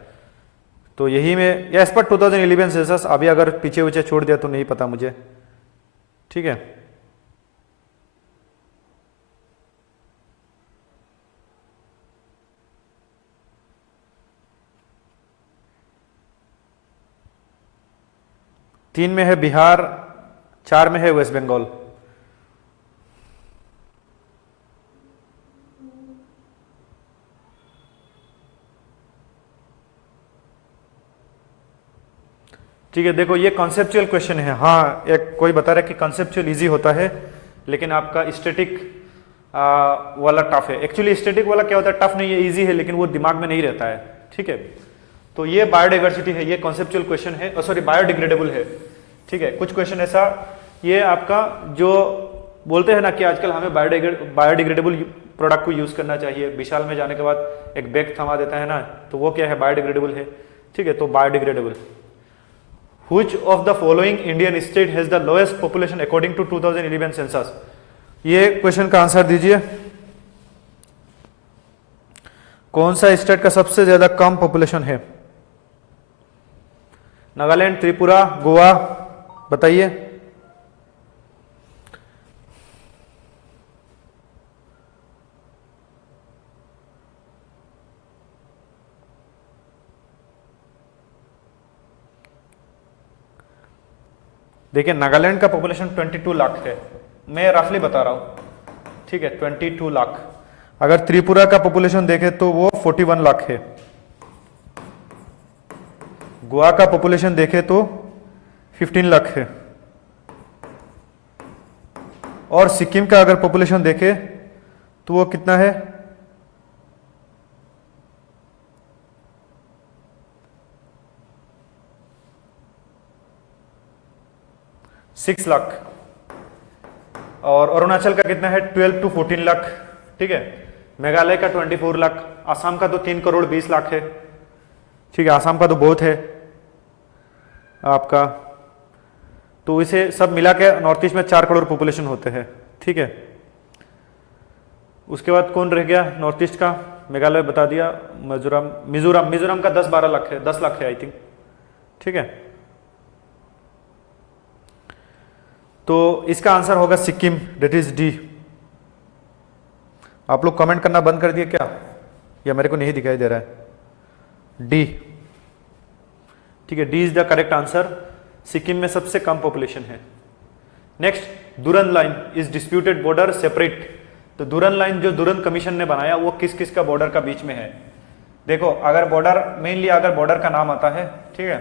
तो यही में एज पर 2011 सेंसस, अभी अगर पीछे उचे छोड़ दिया तो नहीं पता मुझे, ठीक है। तीन में है बिहार, 4 में है वेस्ट बंगाल। ठीक है, देखो ये कॉन्सेप्चुअल क्वेश्चन है। हाँ, एक कोई बता रहा है कि कॉन्सेप्चुअल इजी होता है, लेकिन आपका स्टैटिक वाला टफ है। एक्चुअली स्टैटिक वाला क्या होता है, टफ नहीं है, इजी है, लेकिन वो दिमाग में नहीं रहता है, ठीक है। तो ये बायोडाइवर्सिटी है, ये कॉन्सेप्चुअल क्वेश्चन है, सॉरी बायोडिग्रेडेबल है, ठीक है। कुछ क्वेश्चन ऐसा, ये आपका जो बोलते हैं ना कि आजकल हमें बायोडिग्रेडेबल प्रोडक्ट को यूज करना चाहिए, विशाल में जाने के बाद एक बैग थमा देता है ना, तो वो क्या है, बायोडिग्रेडेबल है, ठीक है। तो biodegradable. Which of the following Indian state has the lowest population according to 2011 census? ये क्वेश्चन का आंसर दीजिए। कौन सा स्टेट का सबसे ज्यादा कम पॉपुलेशन है? नागालैंड, त्रिपुरा, गोवा, बताइए। देखिए, नागालैंड का पॉपुलेशन 22 लाख है, मैं रफली बता रहा हूं, ठीक है, 22 लाख। अगर त्रिपुरा का पॉपुलेशन देखें तो वो 41 लाख है। गोवा का पॉपुलेशन देखें तो 15 लाख है। और सिक्किम का अगर पॉपुलेशन देखें तो वो कितना है, 6 लाख। और अरुणाचल का कितना है 12 to 14 लाख, ठीक है। मेघालय का 24 लाख, आसाम का तो 3 करोड़ 20 लाख है, ठीक है, आसाम का तो बहुत है आपका। तो इसे सब मिला के नॉर्थ ईस्ट में 4 करोड़ पॉपुलेशन होते हैं, ठीक है। उसके बाद कौन रह गया नॉर्थ ईस्ट का, मेघालय बता दिया, मिजोरम का 10-12 लाख है, 10 लाख है आई थिंक, ठीक है। तो इसका आंसर होगा सिक्किम, दैट इज डी। आप लोग कमेंट करना बंद कर दिए क्या, या मेरे को नहीं दिखाई दे रहा है, डी, ठीक है, D is the correct answer. Sikkim में सबसे कम पॉपुलेशन है। Next, दुरन line is disputed border separate. तो दुरन लाइन जो दुरन कमीशन ने बनाया वो किस किस का बॉर्डर का बीच में है। देखो अगर बॉर्डर, मेनली अगर बॉर्डर का नाम आता है, ठीक है,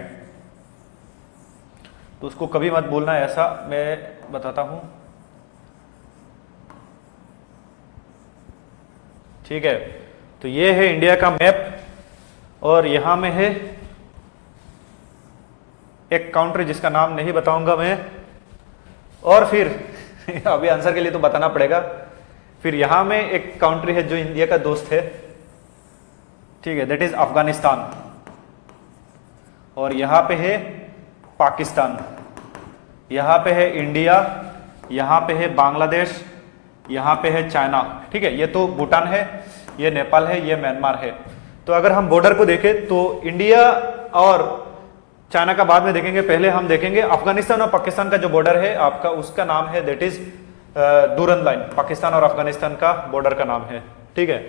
तो उसको कभी मत बोलना है, ऐसा मैं बताता हूं, ठीक है। तो ये है इंडिया का मैप और यहां में है एक काउंट्री जिसका नाम नहीं बताऊंगा मैं, और फिर अभी आंसर के लिए तो बताना पड़ेगा। फिर यहां में एक काउंट्री है जो इंडिया का दोस्त है, ठीक है, दैट इज अफगानिस्तान, और यहां पे है पाकिस्तान, यहां पे है इंडिया, यहां पे है बांग्लादेश, यहां पे है चाइना, ठीक है। ये तो भूटान है, ये नेपाल है, ये म्यांमार है। तो अगर हम बॉर्डर को देखें तो इंडिया और चाइना का बाद में देखेंगे, पहले हम देखेंगे अफगानिस्तान और पाकिस्तान का जो बॉर्डर है आपका, उसका नाम है दैट इज दुरन लाइन। पाकिस्तान और अफगानिस्तान का बॉर्डर का नाम है, ठीक है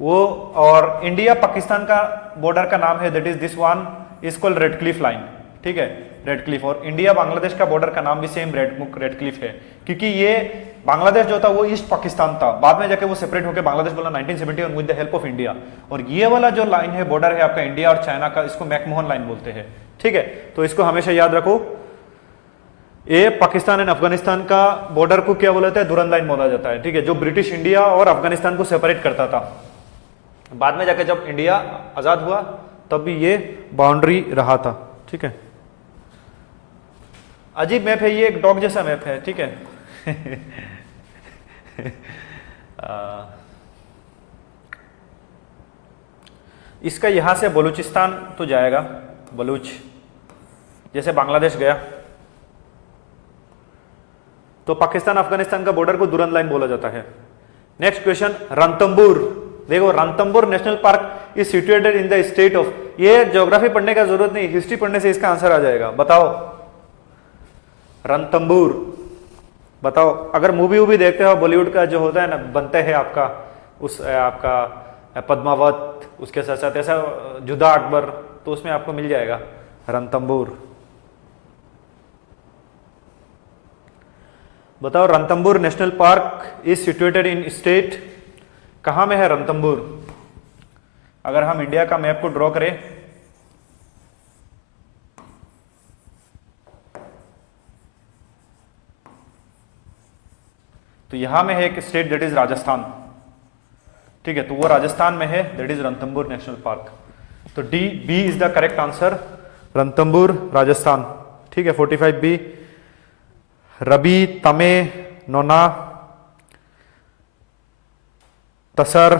वो। और इंडिया पाकिस्तान का बॉर्डर का नाम है that is this one is called red Cliff line, ठीक है, रेड क्लिफ। और इंडिया बांग्लादेश का बॉर्डर का नाम भी सेम रेड क्लिफ है, क्योंकि ये बांग्लादेश जो था वो ईस्ट पाकिस्तान था, बाद में जाके वो सेपरेट होकर बांग्लादेश बोला 1971 with the help of India. और ये वाला जो लाइन है बॉर्डर है आपका इंडिया और चाइना का, इसको मैकमोहन लाइन बोलते हैं, ठीक है। तो इसको हमेशा याद रखो, ये पाकिस्तान एंड अफगानिस्तान का बॉर्डर को क्या बोला जाता है, दुरन लाइन बोला जाता है, ठीक है, जो ब्रिटिश इंडिया और अफगानिस्तान को सेपरेट करता था। बाद में जाके जब इंडिया आजाद हुआ तब भी ये बाउंड्री रहा था, ठीक है। अजीब मैप है ये, एक डॉग जैसा मैप है, ठीक है। इसका यहां से बलूचिस्तान तो जाएगा, बलूच जैसे बांग्लादेश गया, तो पाकिस्तान अफगानिस्तान का बॉर्डर को दुरन लाइन बोला जाता है। Next question, Ranthambore. देखो Ranthambore national park is situated in the state of, ये ज्योग्राफी पढ़ने का जरूरत नहीं, हिस्ट्री पढ़ने से इसका आंसर आ जाएगा। बताओ रणथंबोर, बताओ। अगर मूवी वूवी देखते हो बॉलीवुड का जो होता है ना, बनते हैं आपका उस आपका पद्मावत, उसके साथ साथ ऐसा जुदा अकबर, तो उसमें आपको मिल जाएगा रणथंबोर। बताओ Ranthambore national park is situated in state, कहां में है रणथंबोर। अगर हम इंडिया का मैप को ड्रॉ करें, तो यहां में है एक स्टेट दैट इज राजस्थान, ठीक है, तो वो राजस्थान में है, that is Ranthambore national park. तो D, B is the correct answer, Ranthambore Rajasthan, ठीक है। 45 बी। रबी, तमे, नोना, तसर,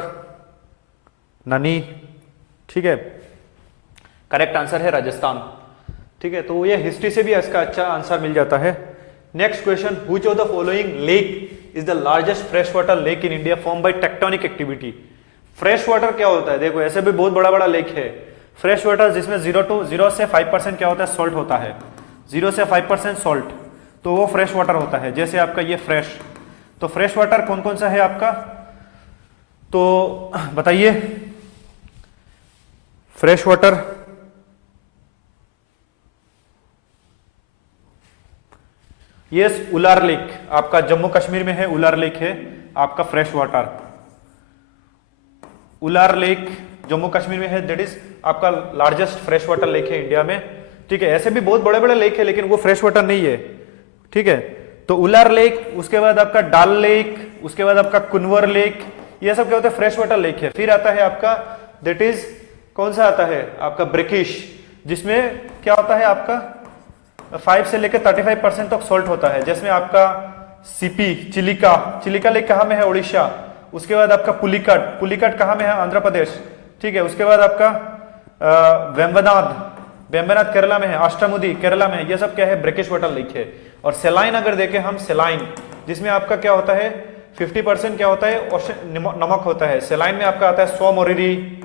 ननी, ठीक है, करेक्ट आंसर है राजस्थान, ठीक है। तो ये हिस्ट्री से भी इसका अच्छा आंसर मिल जाता है। Next question, which of the following lake is the largest fresh water lake in India form by tectonic activity. Fresh water क्या होता है, देखो ऐसे भी बहुत बड़ा बड़ा लेक है फ्रेश वाटर, जिसमें 0 से 5% क्या होता है, सॉल्ट होता है, 0 से 5% सॉल्ट, तो वो फ्रेश वाटर होता है। जैसे आपका ये फ्रेश, तो फ्रेश वाटर कौन कौन सा है आपका, तो बताइए फ्रेश वाटर। यस, उलार लेक आपका जम्मू कश्मीर में है, उलार लेक है आपका फ्रेश वाटर, उलार लेक जम्मू कश्मीर में है, दैट इज आपका लार्जेस्ट फ्रेश वाटर लेक है इंडिया में, ठीक है। ऐसे भी बहुत बड़े बड़े लेक है लेकिन वो फ्रेश वाटर नहीं है, ठीक है। तो उलार लेक, उसके बाद आपका डाल लेक, उसके बाद आपका कुनवर लेक, ये सब क्या होता है, फ्रेश वाटर लेक है। फिर आता है आपका दैट इज कौन सा आता है आपका ब्रिकिश, जिसमें क्या होता है आपका 5 से लेकर 35% तक सॉल्ट होता है, जिसमें आपका सीपी, चिलिका, चिलिका लेक कहाँ में है? उड़ीसा। उसके बाद आपका पुलिकट, पुलिकट कहाँ में है? आंध्र प्रदेश। ठीक है, उसके बाद आपका वेम्बनाड, वेम्बनाड केरला में है। अष्टमुदी केरला में है। ये सब क्या है? ब्रेकिश वाटर लेक है। और सेलाइन अगर देखें हम, सेलाइन जिसमें आपका क्या होता है 50% क्या होता है? नमक होता है। सेलाइन में आपका आता है सो मोरिरी,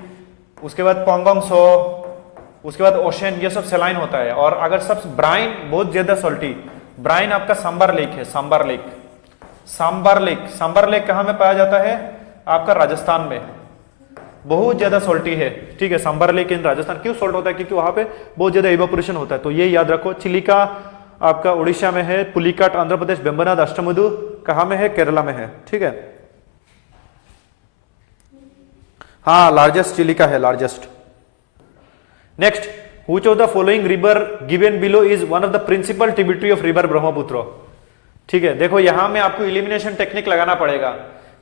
उसके बाद पोंगोंग सो, उसके बाद ओशन, ये सब सेलाइन होता है। और अगर सब ब्राइन बहुत ज्यादा सॉल्टी, ब्राइन आपका सांबर लेक है। Sambhar lake, Sambhar lake, Sambhar lake कहाँ में पाया जाता है? आपका राजस्थान में, बहुत ज्यादा सॉल्टी है। ठीक है, सांबर लेक इन राजस्थान। क्यों सॉल्ट होता है? क्योंकि वहां पे बहुत ज्यादा इवेपोरेशन होता है। तो ये याद रखो। चिलिका आपका उड़ीसा में है, पुलिकट आंध्र प्रदेश, वेम्बनाड अष्टमुदु कहाँ में है? केरला में है। ठीक है, हाँ लार्जेस्ट चिलिका है, largest. Next, which of the following river given below is one of the principal tributary of river Brahmaputra? ठीक है, देखो यहां में आपको इलिमिनेशन टेक्निक लगाना पड़ेगा।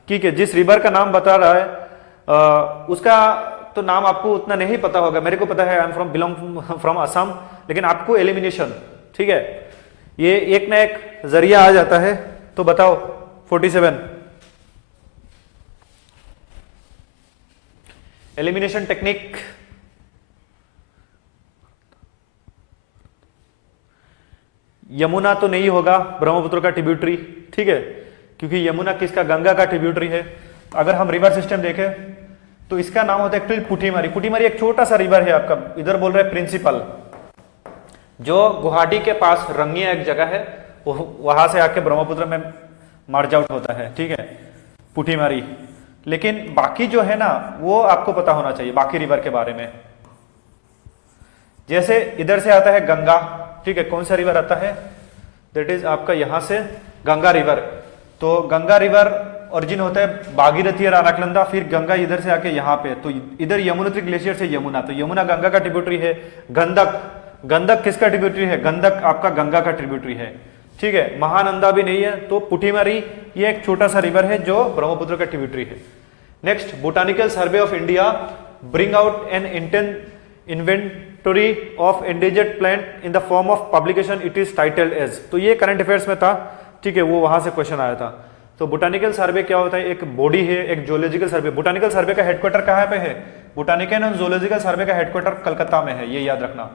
ठीक है, जिस रिवर का नाम बता रहा है उसका तो नाम आपको उतना नहीं पता होगा। मेरे को पता है, I am from belong from Assam, लेकिन आपको एलिमिनेशन, ठीक है, ये एक ना एक जरिया आ जाता है। तो बताओ 47 एलिमिनेशन टेक्निक। यमुना तो नहीं होगा ब्रह्मपुत्र का ट्रिब्यूटरी, ठीक है, क्योंकि यमुना किसका? गंगा का ट्रिब्यूटरी है। अगर हम रिवर सिस्टम देखें तो इसका नाम होता है एक्चुअली पुठीमारी। पुठीमारी एक छोटा सा रिवर है आपका, इधर बोल रहे हैं प्रिंसिपल, जो गुवाहाटी के पास रंगिया एक जगह है, वहां से आके ब्रह्मपुत्र में मर्ज आउट होता है। ठीक है, पुठीमारी। लेकिन बाकी जो है ना वो आपको पता होना चाहिए बाकी रिवर के बारे में। जैसे इधर से आता है गंगा, ठीक है, कौन सा रिवर आता है? दैट इज आपका यहां से गंगा रिवर। तो गंगा रिवर ओरिजिन होता है भागीरथी और अनाकलंदा, फिर गंगा इधर से आके यहाँ पे, तो इधर यमुनोत्री ग्लेशियर से यमुना, तो यमुना गंगा का ट्रिब्यूटरी है। गंडक, गंडक किसका ट्रिब्यूटरी है? गंडक आपका गंगा का ट्रिब्यूटरी है। ठीक है, महानंदा भी नहीं है। तो पुठीमारी ये एक छोटा सा रिवर है जो ब्रह्मपुत्र का ट्रिब्यूटरी है। Next, botanical survey of India bring out an inventory of endangered plant in the form of publication, it is titled as. तो ये करंट अफेयर्स में था, ठीक है, वो वहां से क्वेश्चन आया था। तो बोटानिकल सर्वे क्या होता है? एक बॉडी है, एक जोलॉजिकल सर्वे। बोटानिकल सर्वे का हेडक्वार्टर कहाँ पे है? बोटानिकल एंड जोलॉजिकल सर्वे का हेडक्वार्टर कलकत्ता में है, ये याद रखना।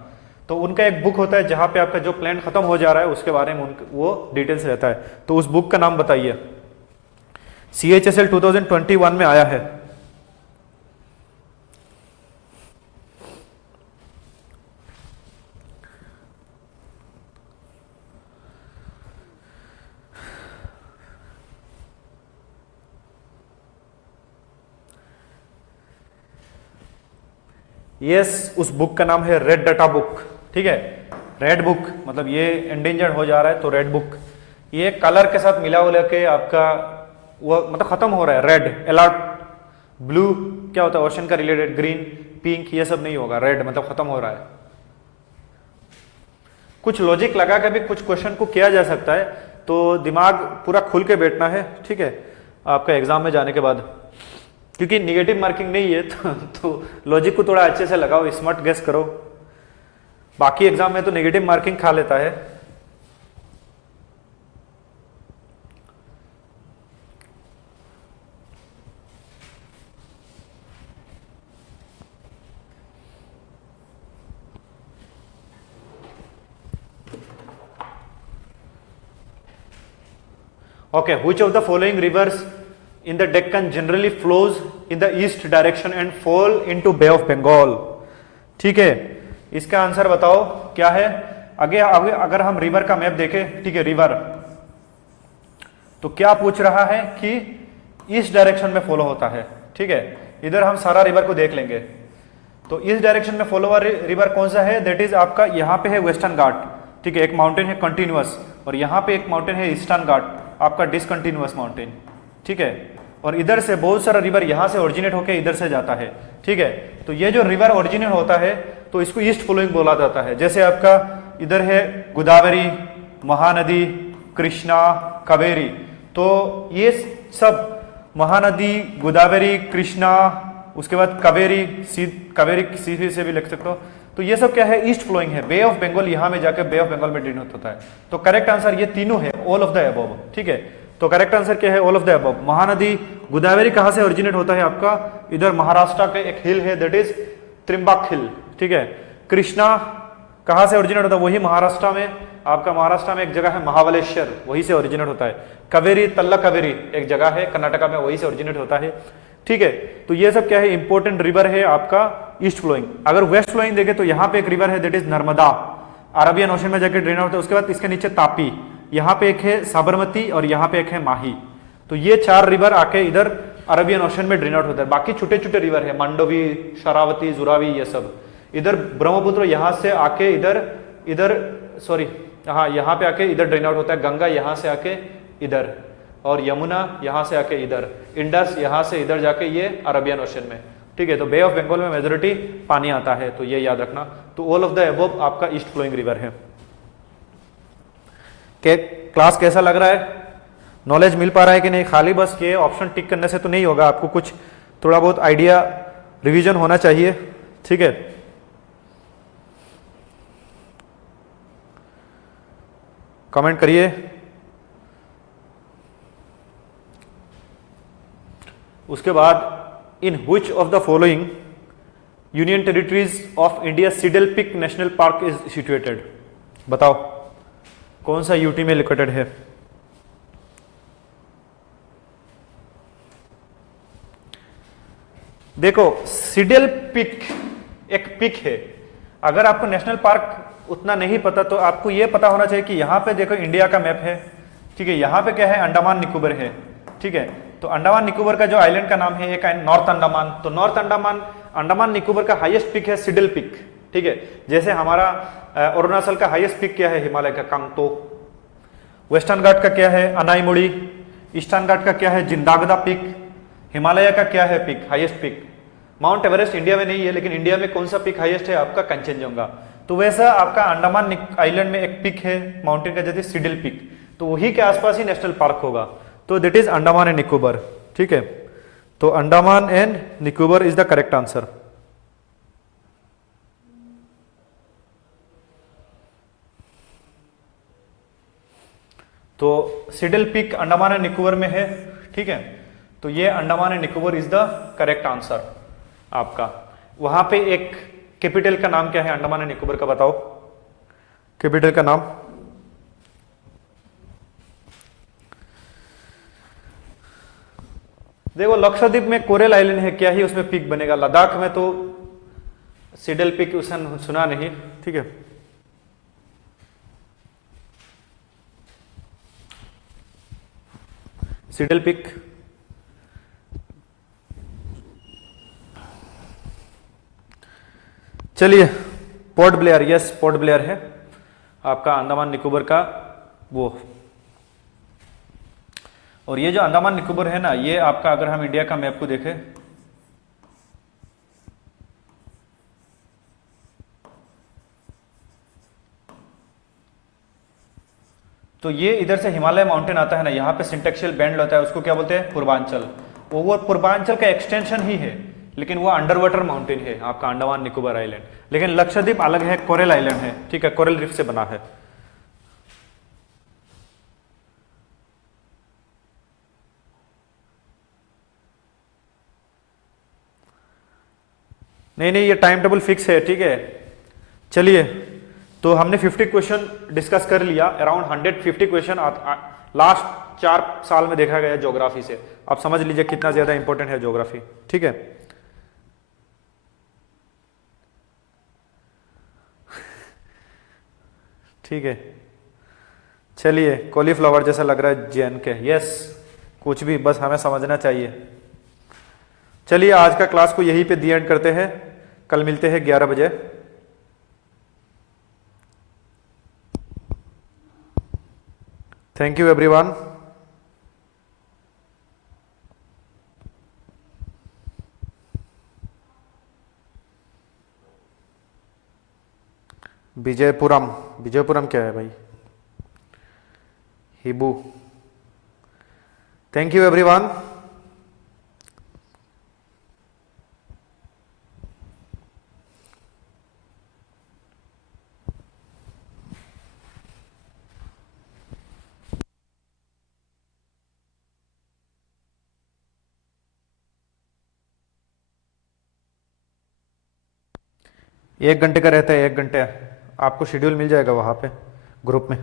तो उनका एक बुक होता है जहां पे आपका जो प्लांट खत्म हो जा रहा है उसके बारे में वो डिटेल्स रहता है। तो उस बुक का नाम बताइए। CHSL 2021 में आया है। यस, उस बुक का नाम है रेड डाटा बुक। ठीक है, रेड बुक मतलब ये एंडेंजर्ड हो जा रहा है तो रेड बुक। ये कलर के साथ मिला हुआ के आपका वो मतलब खत्म हो रहा है। रेड अलर्ट, ब्लू क्या होता है ओशन का रिलेटेड, ग्रीन, पिंक, ये सब नहीं होगा। रेड मतलब खत्म हो रहा है। कुछ लॉजिक लगा के भी कुछ क्वेश्चन को किया जा सकता है, तो दिमाग पूरा खुल के बैठना है। ठीक है, आपका एग्जाम में जाने के बाद, क्योंकि निगेटिव मार्किंग नहीं है तो लॉजिक को थोड़ा अच्छे से लगाओ, स्मार्ट गेस करो। बाकी एग्जाम में तो नेगेटिव मार्किंग खा लेता है। Okay, which of the following rivers in the Deccan generally flows in the east direction and fall into Bay of Bengal? ठीक है, इसका आंसर बताओ क्या है। आगे अगर हम रिवर का मैप देखें, ठीक है, रिवर तो क्या पूछ रहा है कि ईस्ट डायरेक्शन में फॉलो होता है। ठीक है, इधर हम सारा रिवर को देख लेंगे। तो ईस्ट डायरेक्शन में फॉलो हुआ रिवर कौन सा है? दैट इज आपका यहाँ पे है वेस्टर्न घाट। ठीक है, एक माउंटेन है कंटिन्यूअस, और यहाँ पे एक माउंटेन है ईस्टर्न घाट, आपका डिसकंटिन्यूअस माउंटेन। ठीक है, और इधर से बहुत सारा रिवर यहाँ से ओरिजिनेट होकर इधर से जाता है। ठीक है, तो ये जो रिवर ओरिजिनेट होता है तो इसको ईस्ट फॉलोइंग बोला जाता है। जैसे आपका इधर है गोदावरी, महानदी, कृष्णा, कावेरी। तो ये सब महानदी, गोदावरी, कृष्णा, उसके बाद कावेरी सी से भी लिख सकते हो। तो ये सब क्या है, ईस्ट फ्लोइंग है। बे ऑफ बंगाल यहाँ में जाकर बे ऑफ बंगाल में ड्रेन होता है। तो करेक्ट आंसर ये तीनों है, ऑल ऑफ द अबव। ठीक है, तो करेक्ट आंसर क्या है, all of the above. Mahanadi Godavari कहां से ओरिजिनेट होता है आपका, इधर महाराष्ट्र के एक हिल है दैट इज त्रिम्बक हिल। ठीक है, कृष्णा कहां से ओरिजिनेट होता है, वही महाराष्ट्र में, आपका महाराष्ट्र में एक जगह है महाबलेश्वर, वही से ओरिजिनेट होता है। कावेरी तल्ला कावेरी एक जगह है कर्नाटका में, वही से ओरिजिनेट होता है। ठीक है, तो ये सब क्या है, इंपॉर्टेंट रिवर है आपका ईस्ट फ्लोइंग। अगर वेस्ट फ्लोइंग देखें तो यहाँ पे एक रिवर है that is Narmada, Arabian ocean में जाकर ड्रेन होता है। उसके बाद इसके नीचे तापी, यहाँ पे एक है साबरमती और यहाँ पे एक है माही। तो ये 4 रिवर आके इधर अरबियन ओशन में ड्रेन आउट होता है। बाकी छोटे छोटे रिवर है, मंडोवी, शरावती, जुरावी, ये सब। इधर ब्रह्मपुत्र यहाँ से आके इधर सॉरी हाँ यहाँ पे आके इधर ड्रेन आउट होता है। गंगा यहाँ से आके इधर, और यमुना यहाँ से आके इधर, इंडस यहाँ से इधर जाके ये अरबियन ओशन में। ठीक है, तो बे ऑफ बंगाल में मेजोरिटी पानी आता है, तो ये याद रखना। तो ऑल ऑफ द अबव आपका ईस्ट फ्लोइंग रिवर है। क्लास कैसा लग रहा है, नॉलेज मिल पा रहा है कि नहीं? खाली बस ये ऑप्शन टिक करने से तो नहीं होगा, आपको कुछ थोड़ा बहुत आइडिया रिवीजन होना चाहिए। ठीक है, कमेंट करिए। उसके बाद in which of the following union territories of India Saddle Peak National park is situated, बताओ कौन सा यूटी में लोकेटेड है? देखो सिडल पिक एक पिक है। अगर आपको नेशनल पार्क उतना नहीं पता तो आपको यह पता होना चाहिए कि यहाँ पे देखो इंडिया का मैप है। ठीक है, यहाँ पे क्या है, अंडमान निकोबार है। ठीक है, तो अंडमान निकोबार का जो आइलैंड का नाम है एक है नॉर्थ अंडमान। तो नॉर्थ अंडमान निकोबार का हाईएस्ट पिक है सिडल पिक। ठीक है, जैसे हमारा अरुणाचल का हाईएस्ट पिक क्या है, हिमालय का कांगतो। वेस्टर्न घाट का क्या है, अनाईमुड़ी। ईस्टर्न घाट का क्या है, जिंदागदा पिक। हिमालय का क्या है peak, highest peak? Mount Everest India में नहीं है, लेकिन इंडिया में कौन सा पिक हाईएस्ट है आपका, कंचनजंगा। तो वैसा आपका अंडमान आइलैंड में एक पिक है माउंटेन का, जैसे सिडल पिक, तो वही के आसपास ही नेशनल पार्क होगा। तो that is Andaman and Nicobar. ठीक है, तो Andaman and Nicobar is the correct answer. तो saddle peak Andaman and Nicobar में है। ठीक है, तो ये Andaman and Nicobar is the correct answer आपका। वहां पे एक कैपिटल का नाम क्या है अंडमान एंड निकोबार का, बताओ कैपिटल का नाम? देखो लक्षद्वीप में कोरल आइलैंड है, क्या ही उसमें पिक बनेगा। लद्दाख में तो सिडल पिक उसने सुना नहीं। ठीक है, सिडल पिक चलिए port Blair, yes port Blair है आपका अंडमान निकोबार का वो। और ये जो अंडमान निकोबार है ना, ये आपका अगर हम इंडिया का मैप को देखें तो ये इधर से हिमालय माउंटेन आता है ना, यहाँ पे सिंटेक्शियल बैंड होता है, उसको क्या बोलते हैं, पूर्वांचल। वो पूर्वांचल का एक्सटेंशन ही है, लेकिन वो अंडर वाटर माउंटेन है आपका अंडमान निकोबार आइलैंड। लेकिन लक्षद्वीप अलग है, कोरल आइलैंड है। ठीक है, कोरल रीफ से बना है। नहीं नहीं, ये टाइम टेबल फिक्स है। ठीक है, चलिए तो हमने 50 क्वेश्चन डिस्कस कर लिया। अराउंड 150 क्वेश्चन लास्ट 4 साल में देखा गया ज्योग्राफी से। आप समझ लीजिए कितना ज्यादा इंपॉर्टेंट है ज्योग्राफी। ठीक है, ठीक है, चलिए कॉलीफ्लावर जैसा लग रहा है जैन के। यस, कुछ भी, बस हमें समझना चाहिए। चलिए आज का क्लास को यहीं पे दी एंड करते हैं। कल मिलते हैं 11 बजे। Thank you everyone. Vijayapuram, Vijayapuram क्या है भाई? हिबू। Thank you everyone. 1 घंटे का रहता है, 1 घंटे आपको शेड्यूल मिल जाएगा वहाँ पे ग्रुप में।